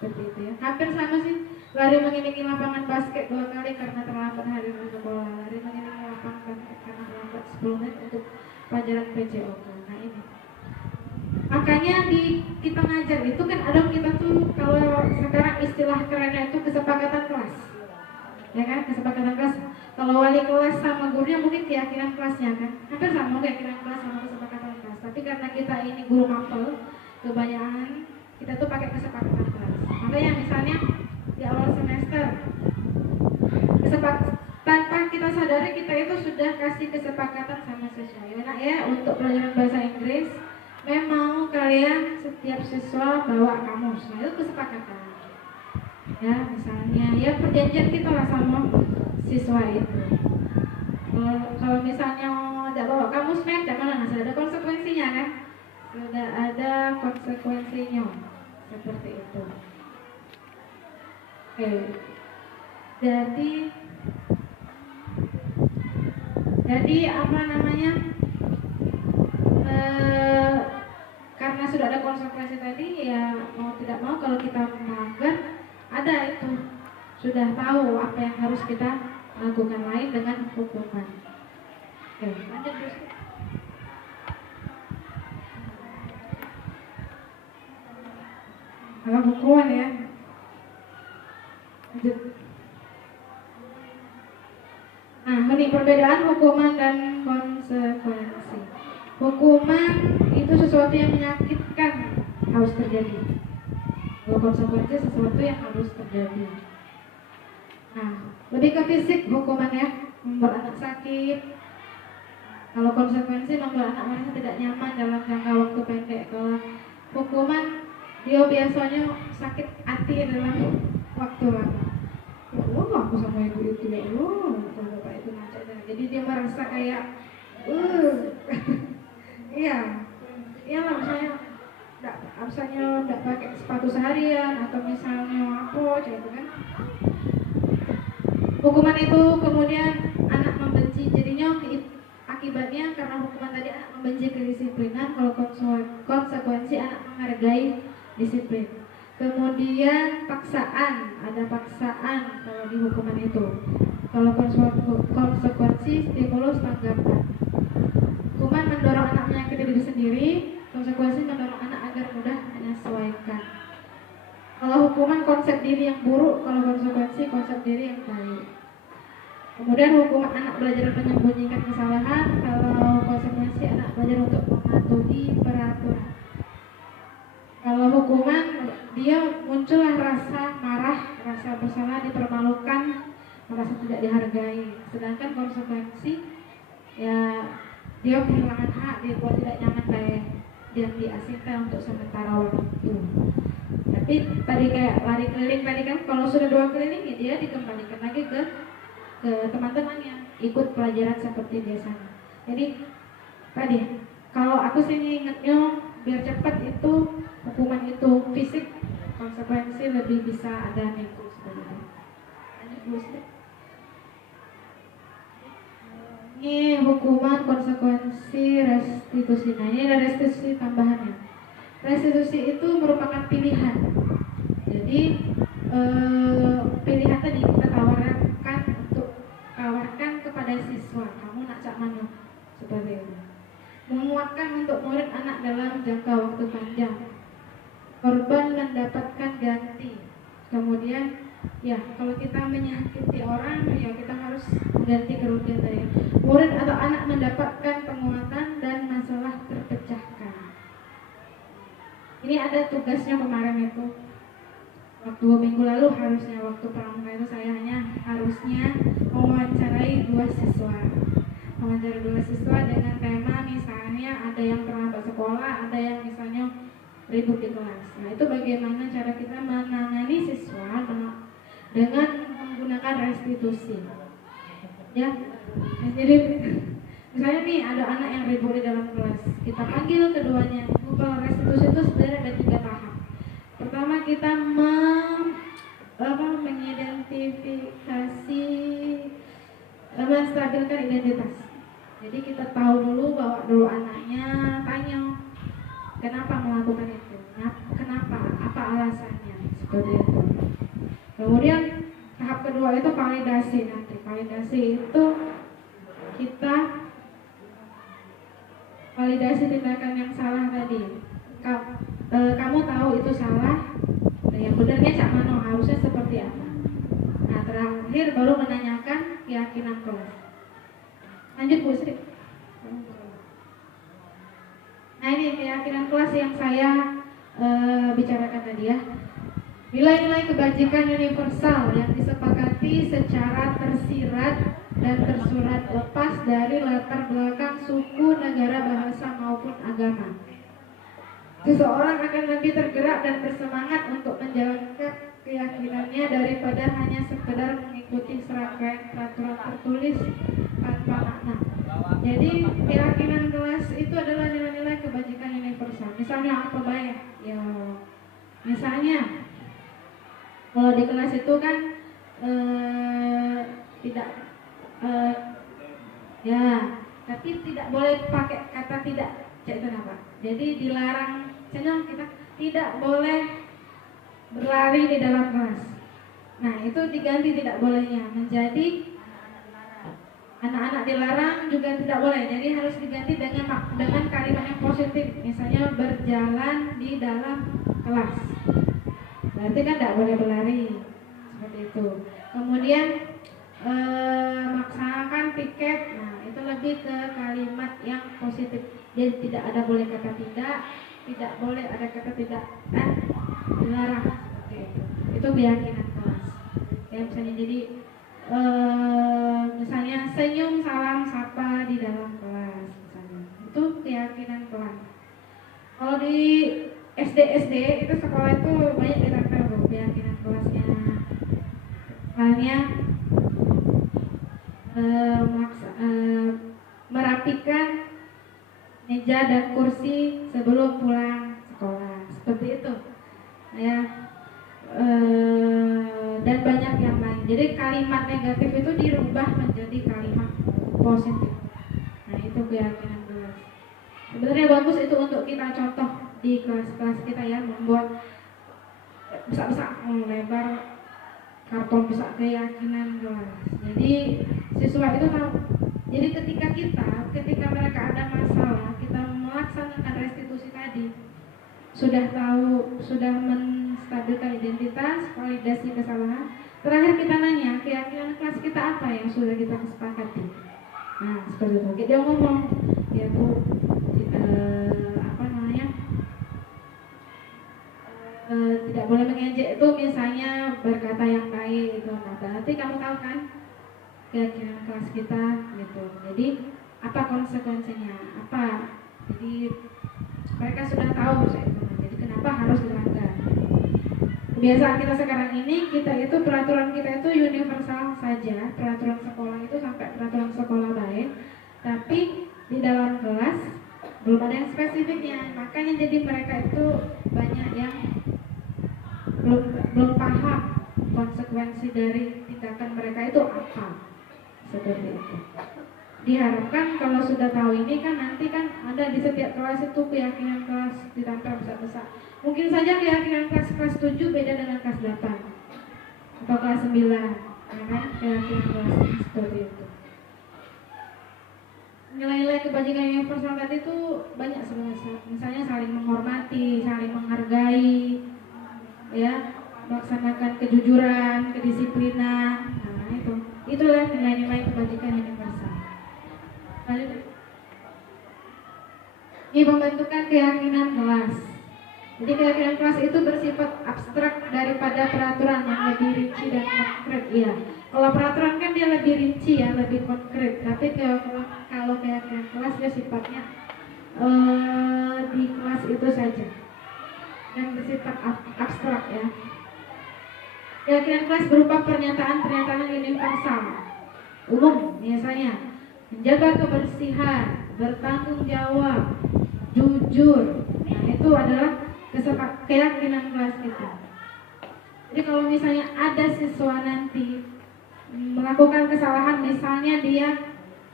seperti itu ya. Hampir sama sih. Lari mengelilingi lapangan basket 2 kali karena terlambat hadir di sekolah. Lari mengelilingi lapangan basket karena terlambat 10 menit untuk pelajaran PJOK. Nah ini. Makanya kita ngajar itu kan ada kita tuh kalau sekarang istilah kerennya itu kesepakatan kelas. Ya kan, kesepakatan kelas. Kalau wali kelas sama gurunya mungkin keyakinan kelasnya kan. Hampir sama keyakinan kelas sama kesepakatan kelas. Tapi karena kita ini guru mapel, kebanyakan kita tuh pakai kesepakatan kelas. Makanya misalnya di awal semester tanpa kita sadari kita itu sudah kasih kesepakatan sama siswa. Ya, ya untuk pelajaran bahasa Inggris memang kalian setiap siswa bawa kamus. Nah itu kesepakatan. Ya misalnya ya perjanjian kita lah sama siswa itu. Kalau misalnya tidak bawa kamus nih, jangan sudah ada konsekuensinya kan? Sudah ada konsekuensinya seperti itu. Oke. Jadi apa namanya? Karena sudah ada konsekuensi tadi ya mau tidak mau kalau kita melanggar ada itu sudah tahu apa yang harus kita lakukan lain dengan hukuman. Oke, lanjut terus. Kalau hukuman ya. Lanjut. Nah, ini perbedaan hukuman dan konsekuensi. Hukuman itu sesuatu yang menyakitkan harus terjadi. Kalau konsekuensi sesuatu yang harus terjadi. Nah, lebih ke fisik hukuman ya, membuat anak sakit. Kalau konsekuensi membuat anak merasa tidak nyaman dalam jangka waktu pendek. Kalau hukuman dia biasanya sakit hati dalam waktu lama. Ya Allah, aku sama ibu itu ya Allah, kalau bapak itu ngajak. Jadi dia merasa kayak iya lah misalnya enggak pakai sepatu seharian atau misalnya apa gitu kan. Hukuman itu kemudian anak membenci, jadinya akibatnya karena hukuman tadi anak membenci kedisiplinan. Kalau konsekuensi anak menghargai disiplin. Kemudian paksaan, ada paksaan kalau di hukuman itu. Kalau konsekuensi stimulus tanggapan. Hukuman mendorong anak menyakiti diri sendiri, konsekuensi mendorong anak agar mudah menyesuaikan. Kalau hukuman konsep diri yang buruk, kalau konsekuensi konsep diri yang baik. Kemudian hukuman anak belajar menyembunyikan kesalahan, kalau konsekuensi anak belajar untuk mematuhi peraturan. Kalau hukuman dia muncullah rasa marah, rasa bersalah, dipermalukan, merasa tidak dihargai. Sedangkan konsekuensi ya dia kehilangan hak, dia buat tidak nyaman kayak dia diasingkan untuk sementara waktu. Tapi tadi kayak lari keliling tadi kan, kalau sudah 2 keliling ya dia dikembalikan lagi ke teman-temannya, ikut pelajaran seperti biasanya. Jadi tadi kalau aku sih ingatnya biar cepat itu hukuman itu fisik, konsekuensi lebih bisa ada minggu sebenarnya. Ini hukuman, konsekuensi, restitusi. Nah ini ada restitusi tambahannya. Restitusi itu merupakan pilihan. Jadi pilihan tadi kita tawarkan kepada siswa. Kamu nak cak mana? Seperti itu. Menguatkan untuk murid anak dalam jangka waktu panjang. Korban mendapatkan ganti. Kemudian ya kalau kita menyakiti orang ya kita harus ganti kerugian tadi. Murid atau anak mendapatkan penguatan dan masalah terpecahkan. Ini ada tugasnya kemarin itu. Waktu minggu lalu harusnya waktu pramuka itu saya harusnya mewawancarai 2 siswa. Mewawancarai 2 siswa dengan tema misalnya ada yang terlambat sekolah, ada yang misalnya ribut di kelas. Nah itu bagaimana cara kita menangani siswa dengan menggunakan restitusi. Ya, jadi misalnya nih ada anak yang ribut di dalam kelas, kita panggil keduanya. Kalau restitusi itu sebenarnya ada 3 tahap. pertama kita mengidentifikasi, menstabilkan identitas. Jadi kita tahu dulu, bawa dulu anaknya, tanya kenapa melakukan itu, kenapa, apa alasannya, seperti itu. Kemudian tahap kedua itu validasi. Nanti validasi itu kita validasi tindakan yang salah tadi. Kamu tahu itu salah, yang benarnya cak mano, harusnya seperti apa. Nah, terakhir baru menanyakan keyakinan kelas. Lanjut Bu Sri. Nah, ini keyakinan kelas yang saya bicarakan tadi ya. Nilai-nilai kebajikan universal yang disepakati secara tersirat dan tersurat lepas dari latar belakang suku, negara, bahasa maupun agama. Seseorang akan lebih tergerak dan bersemangat untuk menjalankan keyakinannya daripada hanya sekedar mengikuti serangkaian peraturan tertulis tanpa makna. Jadi keyakinan kelas itu adalah nilai-nilai kebajikan universal. Misalnya apa baik? Ya, misalnya kalau di kelas itu kan tidak ya, tapi tidak boleh pakai kata tidak. Itu apa? Jadi dilarang, senang kita tidak boleh berlari di dalam kelas. Nah, itu diganti tidak bolehnya menjadi anak-anak dilarang juga tidak boleh. Jadi harus diganti dengan kalimat yang positif. Misalnya berjalan di dalam kelas. Berarti kan tidak boleh berlari, seperti itu. Kemudian melaksanakan piket. Nah, itu lebih ke kalimat yang positif. Jadi tidak ada boleh kata tidak boleh ada kata tidak dan dilarang. Seperti itu. Itu keyakinan kelas. Ya, misalnya jadi misalnya senyum, salam, sapa di dalam kelas, misalnya. Itu keyakinan kelas. Kalau di SD itu sekolah itu banyak ditempel loh keyakinan kelasnya. Halnya merapikan meja dan kursi sebelum pulang sekolah, seperti itu. Ya. Dan banyak yang lain. Jadi kalimat negatif itu dirubah menjadi kalimat positif. Nah, itu keyakinan kelas. Sebenarnya bagus itu untuk kita contoh di kelas-kelas kita ya, membuat besar-besar, lebar karton besar keyakinan kelas. Jadi siswa itu tahu. Jadi ketika mereka ada masalah, kita melaksanakan restitusi tadi, sudah tahu, sudah menstabilkan identitas, validasi kesalahan. Terakhir kita nanya keyakinan kelas kita apa yang sudah kita sepakati. Nah, seperti itu. Dia ngomong, ya Bu, tidak boleh mengejek itu misalnya berkata yang baik itu. Nah, berarti kamu tahu kan keyakinan kelas kita gitu. Jadi apa konsekuensinya? Apa? Jadi mereka sudah tahu itu. Jadi kenapa harus dilanggar? Kebiasaan kita sekarang ini, kita itu peraturan kita itu universal saja. Peraturan sekolah itu sampai peraturan sekolah baik, tapi di dalam kelas belum ada yang spesifiknya. Makanya jadi mereka itu banyak yang belum paham konsekuensi dari tindakan mereka itu apa, seperti itu. Diharapkan kalau sudah tahu ini kan nanti kan ada di setiap kelas itu keyakinan kelas ditempel besar-besar. Mungkin saja keyakinan kelas 7 beda dengan kelas 8 atau kelas 9, ya kan? Keyakinan kelas seperti itu. Nilai-nilai kebajikan universal tadi itu banyak sebenarnya. Misalnya saling menghormati, saling menghargai, ya, melaksanakan kejujuran, kedisiplinan. Nah, itulah nilai-nilai kebajikan universal. Ini pembentukan keyakinan kelas. Jadi keyakinan kelas itu bersifat abstrak daripada peraturan yang lebih rinci dan konkret. Ya, kalau peraturan kan dia lebih rinci ya, lebih konkret. Tapi kalau keyakinan kelas dia sifatnya di kelas itu saja dan bersifat abstrak ya. Keyakinan kelas berupa pernyataan-pernyataan universal umum, misalnya menjaga kebersihan, bertanggung jawab, jujur. Nah, itu adalah keyakinan kelas kita. Jadi kalau misalnya ada siswa nanti melakukan kesalahan, misalnya dia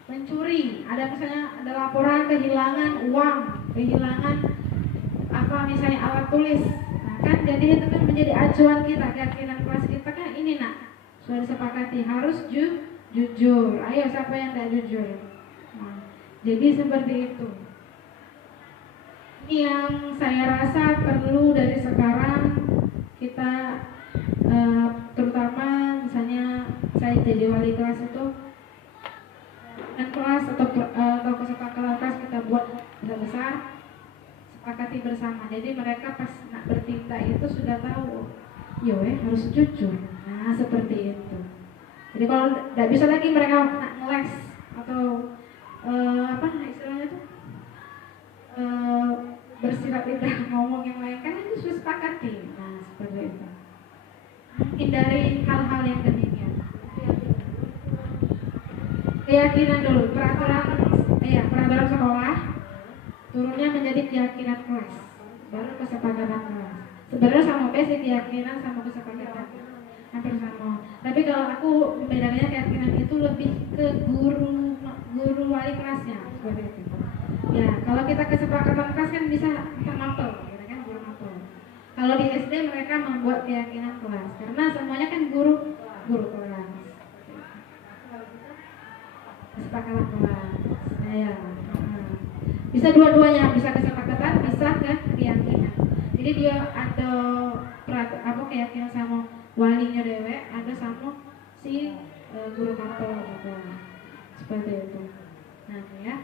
mencuri, misalnya ada laporan kehilangan uang, kehilangan misalnya alat tulis, nah, kan jadi itu kan menjadi acuan kita, keyakinan kelas kita kan ini sudah disepakati harus jujur. Ayo siapa yang tidak jujur? Nah, jadi seperti itu. Ini yang saya rasa perlu dari sekarang kita, terutama misalnya saya jadi wali kelas itu, dan kelas atau kesepakatan kelas kita buat besar, sepakati bersama. Jadi mereka pas nak bertindak itu sudah tahu, harus jujur. Nah seperti itu. Jadi kalau tidak bisa lagi mereka nak ngeles atau istilahnya tuh bersirat lidah ngomong yang lain, kan itu sudah sepakati. Nah seperti itu. Hindari hal-hal yang demikian. Keyakinan dulu, peraturan sekolah turunnya menjadi keyakinan kelas, baru kesepakatan kelas. Sebenarnya sama basic, keyakinan sama kesepakatan hampir sama. Tapi kalau aku membedakannya, keyakinan itu lebih ke guru wali kelasnya, seperti itu. Ya, kalau kita kesepakatan kelas kan bisa mapel, kan guru mapel. Kalau di SD mereka membuat keyakinan kelas, karena semuanya kan guru kelas. Kesepakatan kelas. Ya. Bisa dua-duanya, bisa kesepakatan, bisa keyakinan. Jadi dia ada keyakinan sama walinya dewe, ada sama si guru mapel gitu. Seperti itu. Nah ya,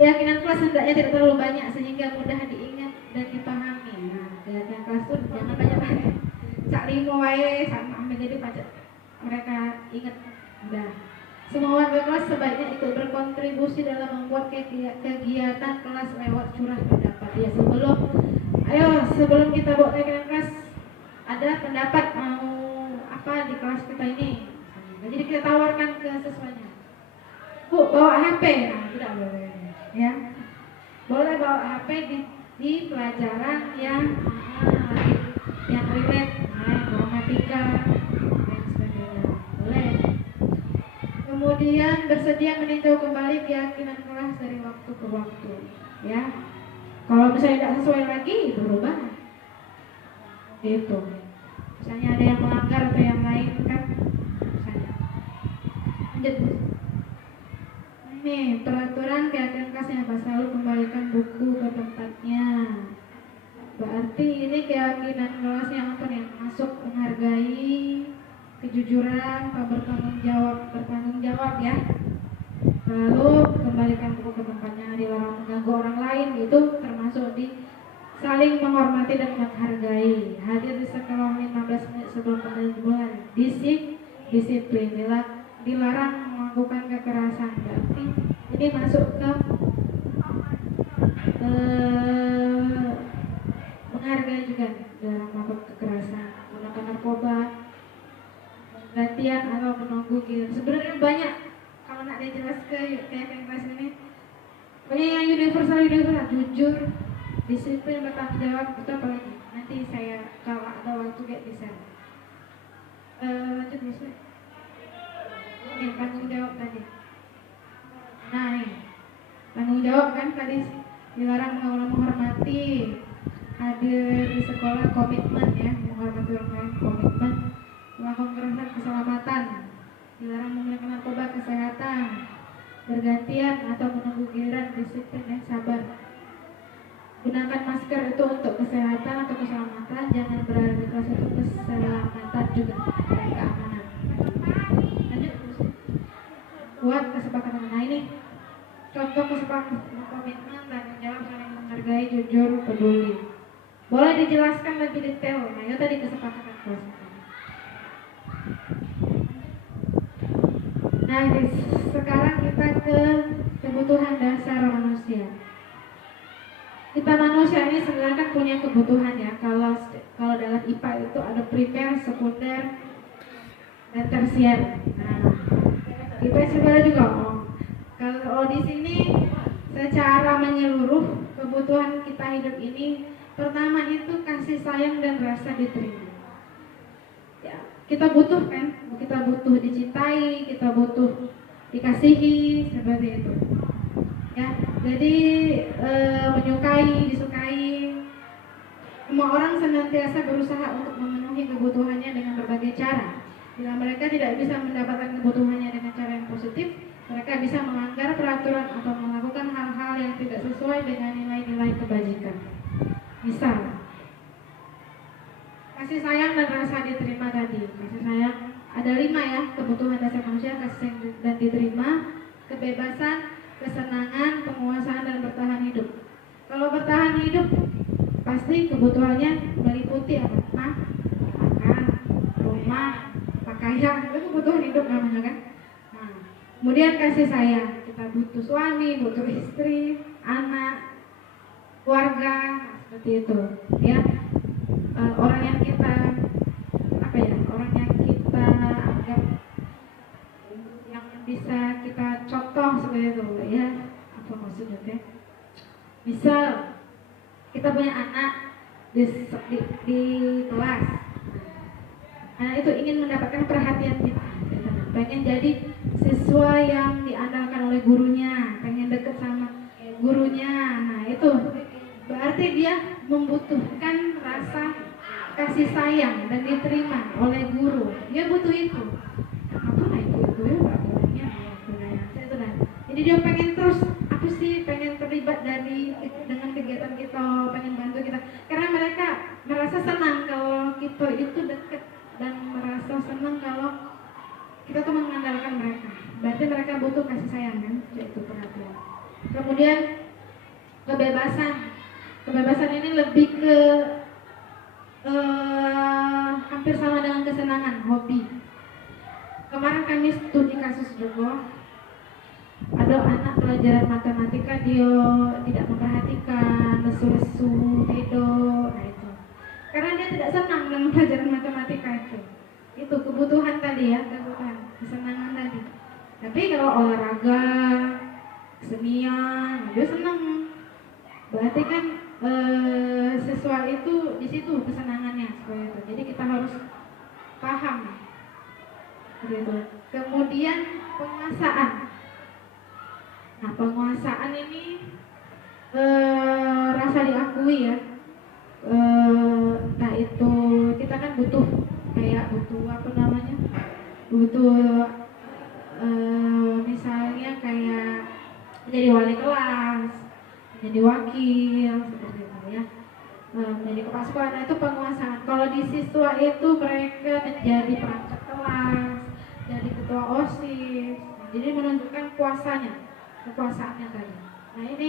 keyakinan kelas hendaknya tidak terlalu banyak sehingga mudah diingat dan dipahami. Nah, keyakinan kelas itu jangan banyak-banyak. Cak limo wae sampai jadi pajak mereka ingat udah. Semua warga kelas sebaiknya ikut berkontribusi dalam membuat kegiatan kelas lewat curah pendapat. Ya, sebelum kita buat kegiatan kelas, ada pendapat mau apa di kelas kita ini. Jadi kita tawarkan ke siswanya. Bu, bawa HP. Nah, tidak boleh. Ya. Boleh bawa HP di pelajaran yang relate, gramatika, dan sebagainya. Boleh. Kemudian bersedia meninjau kembali keyakinan kelas dari waktu ke waktu, ya. Kalau misalnya tidak sesuai lagi, berubah. Itu. Misalnya ada yang melanggar atau yang lain kan, misalnya. Lanjut. Nih, peraturan keyakinan kelasnya apa? Selalu kembalikan buku ke tempatnya. Berarti ini keyakinan kelasnya apa nih? Masuk menghargai, kejujuran, bertanggung jawab ya. Lalu kembalikan buku ke tempatnya, dilarang mengganggu orang lain, itu termasuk di saling menghormati dan menghargai. Hadir di sekolah 15 menit sebelum pembelajaran. Disiplin, dilarang melakukan kekerasan. Berarti ini masuk ke menghargai juga, dilarang melakukan kekerasan, menggunakan narkoba, gantian atau menunggu gitu. Sebenarnya banyak kalau nak dijelas ke keyakinan kelas ini. Banyak yang universal, jujur, disiplin, bertanggung jawab, itu apa lagi? Nanti saya kalau ada waktu kayak bisa. Lanjut terus. Ini tanggung jawab tadi. Nah ini tanggung jawab kan tadi, dilarang menghormati, hadir di sekolah, komitmen ya, menghormati orang lain, komitmen, melakukan kekerasan, keselamatan, dilarang menggunakan narkoba, kesehatan, bergantian atau menunggu giliran, disiplin dan sabar. Gunakan masker itu untuk kesehatan atau keselamatan, jangan berada di kelas untuk keselamatan juga dan keamanan. Lanjut terus. Buat kesepakatan. Nah ini contoh kesepakatan, komitmen, tanggung jawab, saling menghargai, jujur, peduli. Boleh dijelaskan lebih detail. Nah itu tadi kesepakatan kelas. Nah, sekarang kita ke kebutuhan dasar manusia. Kita manusia ini sebenarnya kan punya kebutuhan ya. Kalau dalam IPA itu ada primer, sekunder, dan tersier. Nah, IPA sebenarnya juga. Kalau di sini secara menyeluruh kebutuhan kita hidup ini, pertama itu kasih sayang dan rasa diterima. Ya, kita butuh kan, kita butuh dicintai, kita butuh dikasihi, seperti itu. Ya, jadi menyukai, disukai. Semua orang senantiasa berusaha untuk memenuhi kebutuhannya dengan berbagai cara. Bila mereka tidak bisa mendapatkan kebutuhannya dengan cara yang positif, mereka bisa melanggar peraturan atau melakukan hal-hal yang tidak sesuai dengan nilai-nilai kebajikan. Misal, kasih sayang dan rasa diterima tadi. Kasih sayang ada 5 ya, kebutuhan dasar manusia: kasih sayang dan diterima, kebebasan, kesenangan, penguasaan, dan bertahan hidup. Kalau bertahan hidup, pasti kebutuhannya meliputi apa? Makan, rumah, pakaian, itu kebutuhan hidup namanya kan. Nah, kemudian kasih sayang, kita butuh suami, butuh istri, anak, keluarga, seperti itu. Ya, orang yang kita orang yang kita anggap yang bisa kita contoh seperti itu ya. Apa maksudnya teh? Misal kita punya anak di kelas. Anak itu ingin mendapatkan perhatian kita, pengen jadi siswa yang diandalkan oleh gurunya, pengen deket sama gurunya. Nah itu berarti dia membutuhkan rasa kasih sayang dan diterima oleh guru. Dia butuh itu. Apa itu ya gunanya? Jadi dia pengen terus pengen terlibat dengan kegiatan kita, pengen bantu kita, karena mereka merasa senang kalau kita itu dekat dan merasa senang kalau kita tuh mengandalkan mereka. Berarti mereka butuh kasih sayang kan, yaitu perhatian. Kemudian kebebasan ini lebih ke hampir sama dengan kesenangan, hobi. Kemarin kami studi kasus juga, ada anak pelajaran matematika dia tidak memperhatikan, lesu-lesu, tidur, nah itu. Karena dia tidak senang dengan pelajaran matematika itu. Itu kebutuhan tadi ya, kesenangan tadi. Tapi kalau olahraga, kesenian, dia senang. Berarti kan siswa itu di situ kesenangannya seperti itu. Jadi kita harus paham. Gitu. Kemudian penguasaan. Nah, penguasaan ini rasa diakui ya. Nah itu kita kan butuh misalnya kayak menjadi wali kelas, menjadi wakil, seperti itu ya, menjadi kepala sekolah. Nah itu penguasaan. Kalau di siswa itu mereka menjadi perangkat kelas, jadi ketua OSIS, jadi menunjukkan kekuasaannya tadi. Nah ini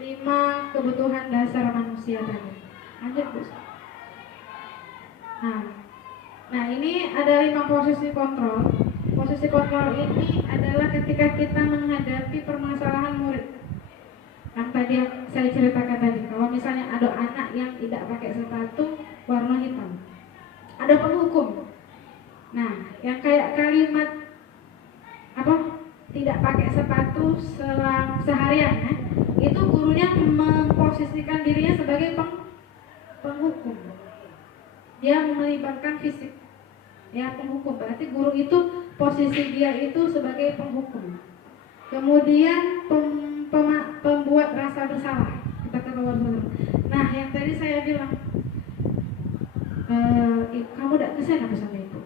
5 kebutuhan dasar manusia tadi. Lanjut Bu. Nah ini ada 5 posisi kontrol. Posisi kontrol ini adalah ketika kita menghadapi permasalahan murid. Yang tadi saya ceritakan tadi, kalau misalnya ada anak yang tidak pakai sepatu warna hitam, ada penghukum. Nah, yang kayak kalimat tidak pakai sepatu seharian, itu gurunya memposisikan dirinya sebagai penghukum. Dia melibatkan fisik, ya penghukum. Berarti guru itu posisi dia itu sebagai penghukum. Kemudian pembuat rasa bersalah. Kita pembuat bersalah. Nah, yang tadi saya bilang, kamu tidak kesian apa sama ibu?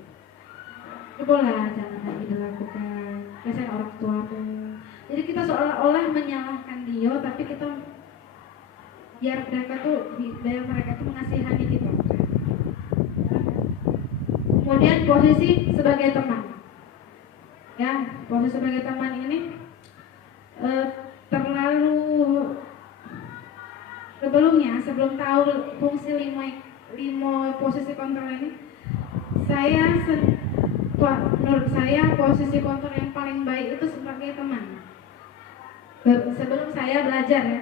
Cobalah jangan lagi dilakukan. Kesian orang tuamu. Jadi kita seolah-olah menyalahkan dia, tapi kita biar mereka tuh mengasihani kita. Kemudian posisi sebagai teman. Ya, posisi sebagai teman ini sebelum tahu fungsi 5 posisi kontrol ini, menurut saya posisi kontrol yang paling baik itu sebagai teman. Sebelum saya belajar ya,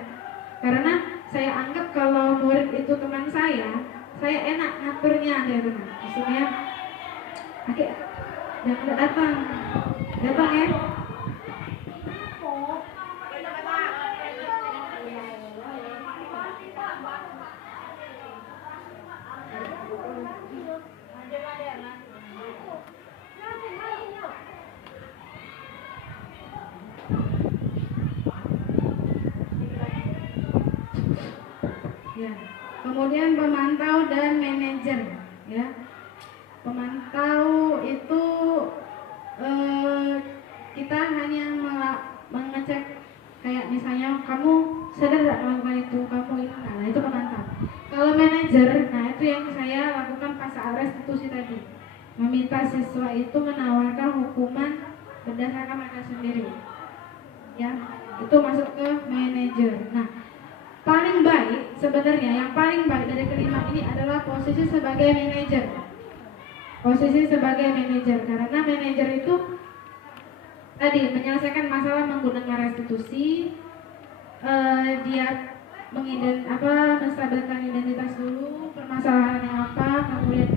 karena saya anggap kalau murid itu teman saya enak ngaturnya dia teman. Maksudnya, oke, jangan datang ya. Ya. Kemudian pemantau dan manajer, ya. Pemantau itu kita hanya mengecek kayak misalnya kamu sadar tidak melakukan itu, kamu ini, nah itu pemantau. Kalau manajer, nah itu yang saya lakukan pas saat restitusi tadi, meminta siswa itu menawarkan hukuman berdasarkan mereka sendiri, ya itu masuk ke manajer. Nah paling baik sebenarnya, yang paling baik dari kelima ini adalah posisi sebagai manajer. Posisi sebagai manajer, karena manajer itu tadi menyelesaikan masalah menggunakan restitusi, dia menstabilkan identitas dulu, permasalahannya apa, kemudian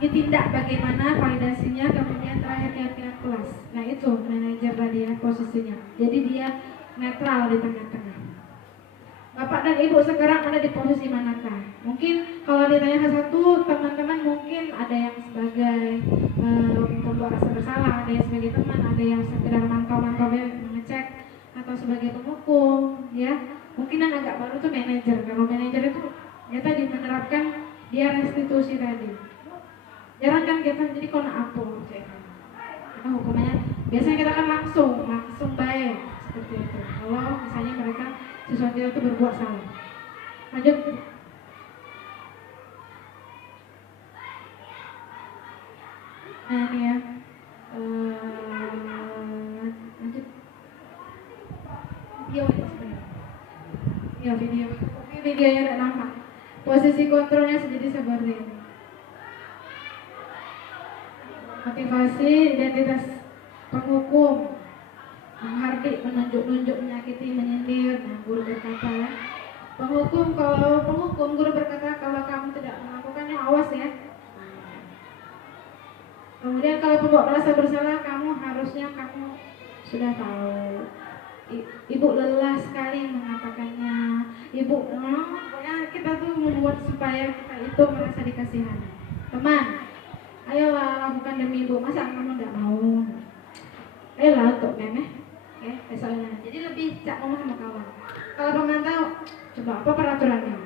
ditindak bagaimana validasinya, kemudian terakhir keyakinan kelas. Nah itu manajer tadi ya posisinya. Jadi dia netral di tengah-tengah. Bapak dan Ibu sekarang ada di posisi manakah? Mungkin kalau ditanya satu, teman-teman mungkin ada yang sebagai pembuat rasa bersalah, ada yang sebagai teman, ada yang sekedar mantau-mantau mengecek, atau sebagai penghukum, ya. Mungkin yang agak baru tuh manajer. Kalau manajer itu ya tadi menerapkan dia restitusi tadi. Jarang kan kita jadi kona apa, kita hukumannya biasanya kita kan langsung bayar seperti itu. Kalau misalnya mereka sesuatu itu berbuat salah. Lanjut. Nah ini ya, lanjut. Video ini sebenarnya. Ya video. Ini videonya tidak nampak. Posisi kontrolnya jadi seperti ini. Motivasi identitas penghukum, menghardik, menunjuk-nunjuk, menyakiti, menyindir. Nah, guru berkata ya, kalau penghukum guru berkata kalau kamu tidak melakukannya awas ya. Kemudian kalau pembawa rasa bersalah, kamu sudah tahu. Ibu lelah sekali mengatakannya. Ibu, pokoknya kita tuh membuat supaya kita itu merasa dikasihani. Teman, ayolah lakukan demi ibu. Masa kamu tidak mau? Ayolah untuk memeh. Soalnya. Jadi lebih cak ngomong sama kawan. Kalau pemantau, coba apa peraturannya?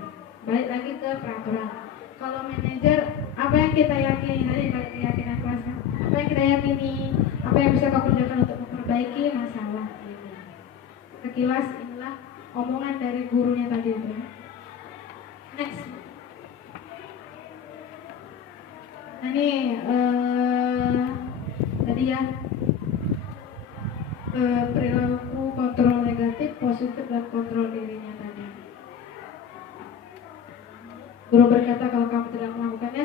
Balik lagi ke peraturan. Kalau manajer, apa yang kita yakini tadi, balik keyakinan kelasnya. Apa yang kita yakini? Apa yang bisa kau kerjakan untuk memperbaiki masalah ini? Sekilas inilah omongan dari gurunya tadi itu. Next. Nah ini tadi ya. Perilaku kontrol negatif, positif, dan kontrol dirinya tadi. Guru berkata kalau kamu tidak melakukannya,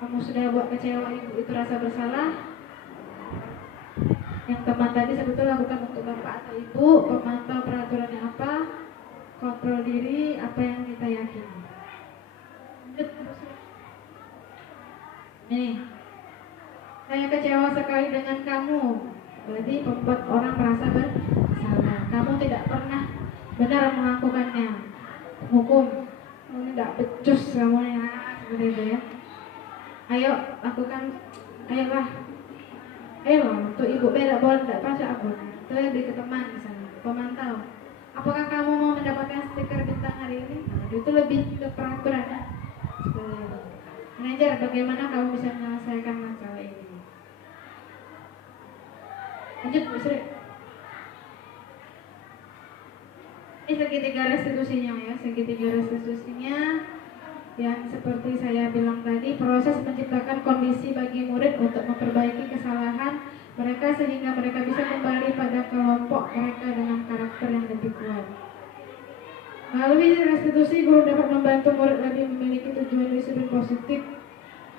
kamu sudah buat kecewa ibu itu rasa bersalah. Yang teman tadi sebetulnya lakukan untuk bapak atau ibu, pemantau peraturannya apa, kontrol diri, apa yang kita yakini. Nih, saya kecewa sekali dengan kamu. Berarti membuat orang merasa bersalah. Kamu tidak pernah benar melakukannya. Hukum, kamu tidak becus kamu ya, seperti itu ya. Ayo lakukan, ayolah untuk ibu beda boleh tidak baca apa. Itu lebih ke teman misalnya, pemantau. Apakah kamu mau mendapatkan stiker bintang hari ini? Nah, itu lebih ke peraturan ya. Manajer, bagaimana kamu bisa menyelesaikan masalah ini? Lanjut, Bu Sri. Ini segitiga restitusinya ya, segitiga restitusinya yang seperti saya bilang tadi, proses menciptakan kondisi bagi murid untuk memperbaiki kesalahan mereka sehingga mereka bisa kembali pada kelompok mereka dengan karakter yang lebih kuat. Melalui restitusi, guru dapat membantu murid lebih memiliki tujuan disiplin positif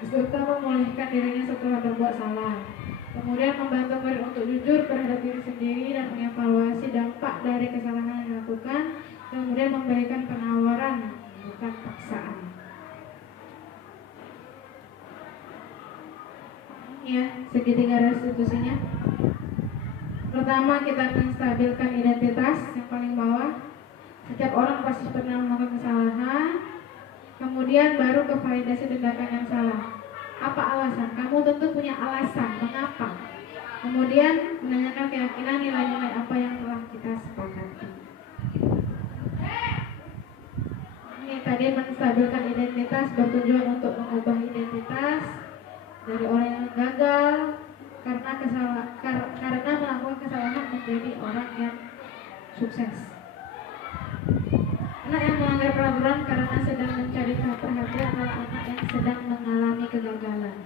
serta memulihkan dirinya setelah berbuat salah. Kemudian membantu murid untuk jujur terhadap diri sendiri dan mengevaluasi dampak dari kesalahan yang dilakukan. Kemudian memberikan penawaran, bukan paksaan. Ya, segitiga restitusinya. Pertama, kita menstabilkan identitas yang paling bawah. Setiap orang pasti pernah melakukan kesalahan. Kemudian baru ke validasi tindakan yang salah. Apa alasan? Kamu tentu punya alasan mengapa. Kemudian menanyakan keyakinan nilai-nilai apa yang telah kita sepakati. sebagai menstabilkan identitas bertujuan untuk mengubah identitas dari orang yang gagal karena melakukan kesalahan menjadi orang yang sukses. Anak yang melanggar peraturan karena sedang mencari perhatian adalah anak yang sedang mengalami kegagalan.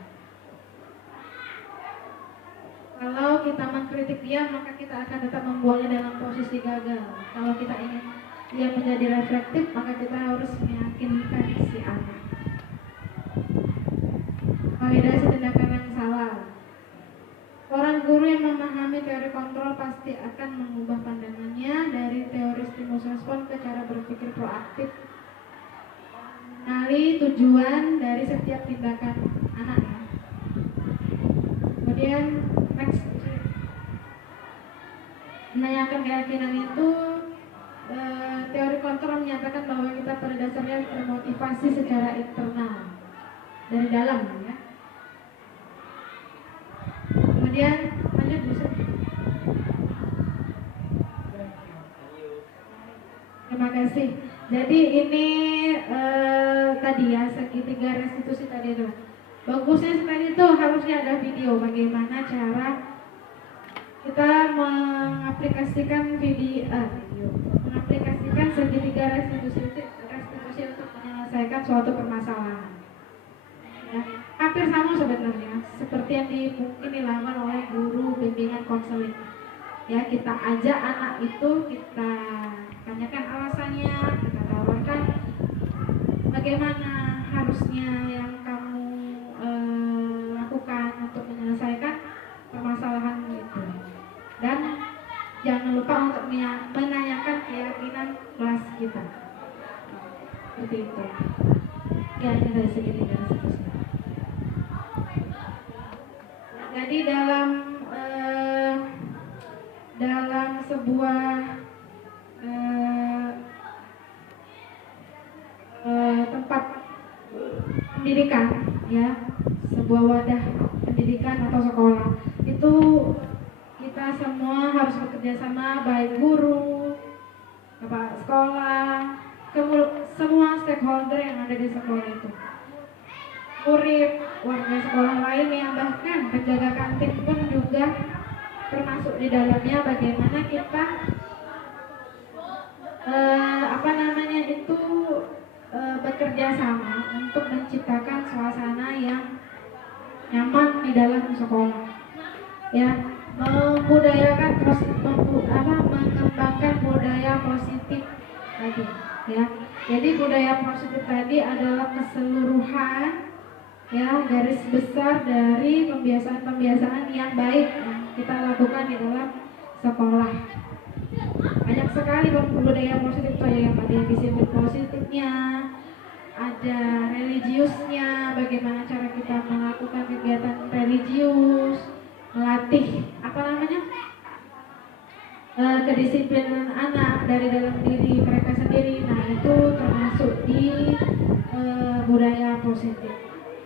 Kalau kita mengkritik dia, maka kita akan tetap membuangnya dalam posisi gagal. Kalau kita ingin dia menjadi reflektif, maka kita harus meyakinkan si anak. Validasi tindakan yang salah. Orang guru yang memahami teori kontrol pasti akan mengubah pandangannya dari teori stimulus respon ke cara berpikir proaktif. Mengenali tujuan dari setiap tindakan anak. Kemudian next, menanyakan keyakinan itu, teori kontrol menyatakan bahwa kita pada dasarnya termotivasi secara internal dari dalam, ya. Kemudian lanjut bisa. Terima kasih. Jadi ini tadi ya, segitiga restitusi tadi itu. Bagusnya tadi itu harusnya ada video bagaimana cara kita mengaplikasikan mengaplikasikan segitiga restitusi untuk menyelesaikan suatu permasalahan. Ya, hampir sama sebenarnya seperti yang mungkin dilakukan oleh guru bimbingan konseling. Ya, kita ajak anak itu, kita tanyakan alasannya, kita tawarkan bagaimana harusnya yang kamu lakukan untuk menyelesaikan permasalahan itu. Dan jangan lupa untuk menanyakan keyakinan kelas kita. Seperti itu. Ya, ini dari segitiga restitusi. Jadi dalam sebuah tempat pendidikan, ya, sebuah wadah pendidikan atau sekolah, itu kita semua harus bekerja sama, baik guru, kepala sekolah, semua stakeholder yang ada di sekolah itu, murid, warga sekolah lainnya, bahkan penjaga kantin pun juga termasuk di dalamnya. Bagaimana kita bekerja sama untuk menciptakan suasana yang nyaman di dalam sekolah, ya, mengembangkan budaya positif tadi, ya. Jadi budaya positif tadi adalah keseluruhan, ya, garis besar dari pembiasaan-pembiasaan yang baik yang kita lakukan di dalam sekolah. Banyak sekali budaya positif itu, ada disiplin positifnya, ada religiusnya, bagaimana cara kita melakukan kegiatan religius, melatih kedisiplinan anak dari dalam diri mereka sendiri. Nah, itu termasuk di budaya positif,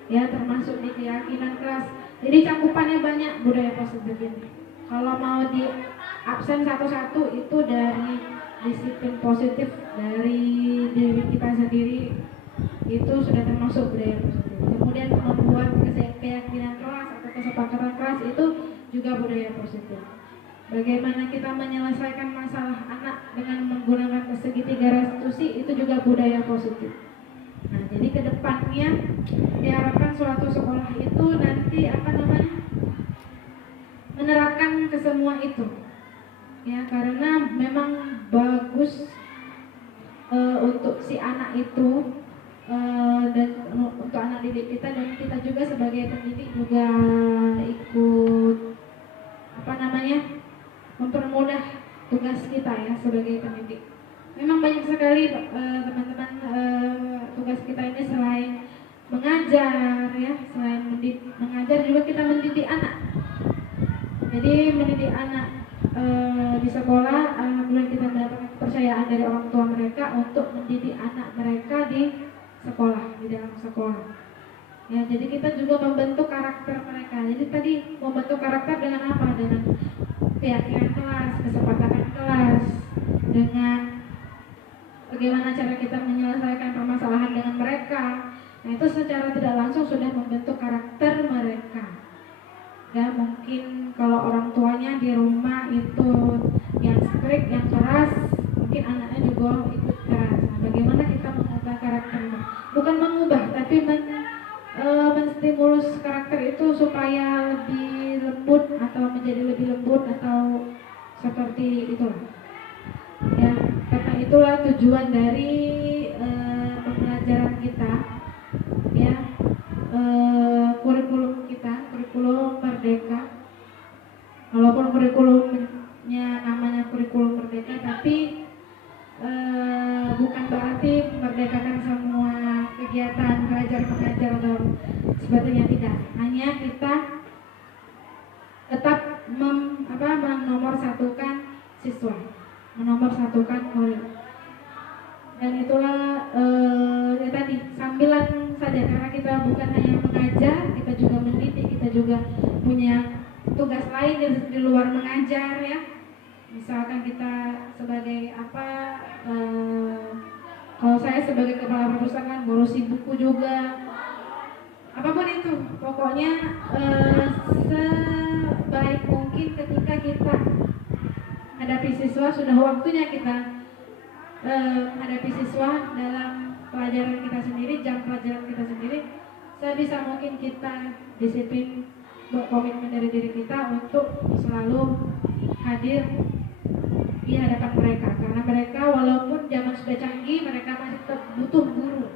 ya, termasuk di keyakinan kelas. Jadi cakupannya banyak budaya positif ini. Kalau mau di absen satu-satu itu dari disiplin positif dari diri kita sendiri, itu sudah termasuk budaya positif. Kemudian membuat keyakinan kelas atau kesepakatan kelas itu juga budaya positif. Bagaimana kita menyelesaikan masalah anak dengan menggunakan segitiga restitusi itu juga budaya positif. Nah, jadi kedepannya diharapkan suatu sekolah itu nanti menerapkan ke semua itu, ya, karena memang bagus untuk si anak itu dan untuk anak didik kita, dan kita juga sebagai pendidik juga ikut mempermudah tugas kita, ya, sebagai pendidik. Memang banyak sekali teman-teman, tugas kita ini selain mengajar, ya, selain mengajar juga kita mendidik anak. Jadi mendidik anak di sekolah, alhamdulillah kita mendapatkan kepercayaan dari orang tua mereka untuk mendidik anak mereka di sekolah, di dalam sekolah. Ya, jadi kita juga membentuk karakter mereka. Jadi tadi membentuk karakter dengan apa? Dengan keyakinan kelas, kesepakatan kelas, dengan bagaimana cara kita menyelesaikan permasalahan dengan mereka. Nah, itu secara tidak langsung sudah membentuk karakter mereka. Ya, mungkin kalau orang tuanya di rumah itu yang strict, yang keras, mungkin anaknya juga ikut keras. Nah, bagaimana kita mengubah karakternya? Bukan mengubah, tapi menstimulus karakter itu supaya lebih lembut atau menjadi lebih lembut atau seperti itulah. Ya, karena itulah tujuan dari pembelajaran kita, ya, kurikulum kita, kurikulum Merdeka. Walaupun kurikulumnya namanya kurikulum Merdeka, tapi bukan berarti merdekakan semua kegiatan belajar mengajar atau sebagainya, tidak. Hanya kita tetap menomorsatukan siswa, menomorsatukan murid. Dan itulah ya tadi, sambilan saja, karena kita bukan hanya mengajar, kita juga mendidik, kita juga punya tugas lain di luar mengajar, ya. Misalkan kita sebagai kalau saya sebagai kepala perpustakaan ngurusi buku juga, apapun itu, pokoknya sebaik mungkin ketika kita hadapi siswa, sudah waktunya kita hadapi siswa dalam pelajaran kita sendiri, jam pelajaran kita sendiri, sebisa mungkin kita disiplin, komitmen dari diri kita untuk selalu hadir di hadapan mereka, karena mereka walaupun zaman sudah canggih, mereka masih tetap butuh guru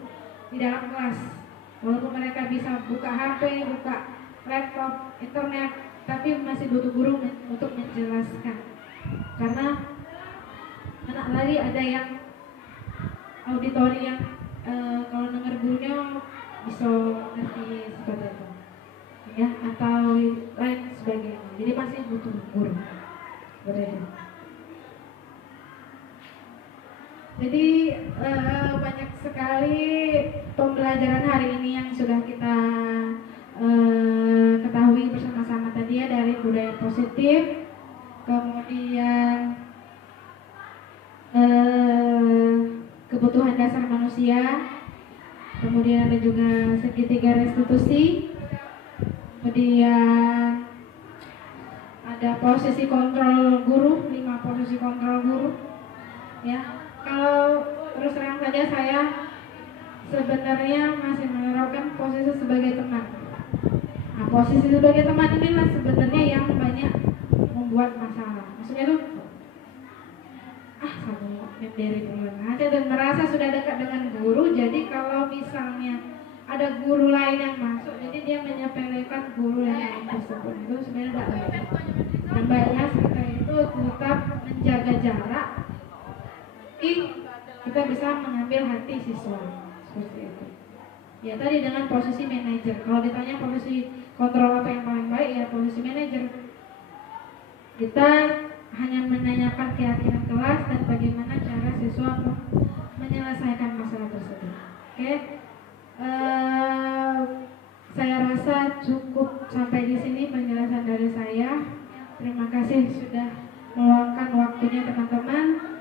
di dalam kelas. Walaupun mereka bisa buka HP, buka laptop, internet, tapi masih butuh guru untuk menjelaskan. Karena anak lagi ada yang auditori yang kalau dengar gurunya bisa ngerti seperti itu, ya, atau lain sebagainya. Jadi masih butuh guru seperti itu. Jadi banyak sekali pembelajaran hari ini yang sudah kita ketahui bersama-sama tadi, ya, dari budaya positif, kemudian kebutuhan dasar manusia, kemudian ada juga segitiga restitusi, kemudian ada posisi kontrol guru, 5 posisi kontrol guru, ya. Kalau terus terang saja, saya sebenarnya masih menerapkan posisi sebagai teman. Nah, posisi sebagai teman inilah sebenarnya yang banyak membuat masalah. Maksudnya tuh, kamu dari duluan aja, dan merasa sudah dekat dengan guru. Jadi kalau misalnya ada guru lain yang masuk, jadi dia menyepelekan guru yang lain tersebut. Itu sebenarnya tidak baik. Yang baiknya kita itu tetap menjaga jarak, kita bisa mengambil hati siswa, seperti itu. Ya, tadi dengan posisi manajer. Kalau ditanya posisi kontrol apa yang paling baik, ya posisi manajer. Kita hanya menanyakan keyakinan kelas dan bagaimana cara siswa menyelesaikan masalah tersebut. Oke, saya rasa cukup sampai di sini penjelasan dari saya. Terima kasih sudah meluangkan waktunya, teman-teman.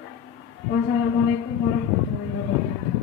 Wassalamualaikum warahmatullahi wabarakatuh.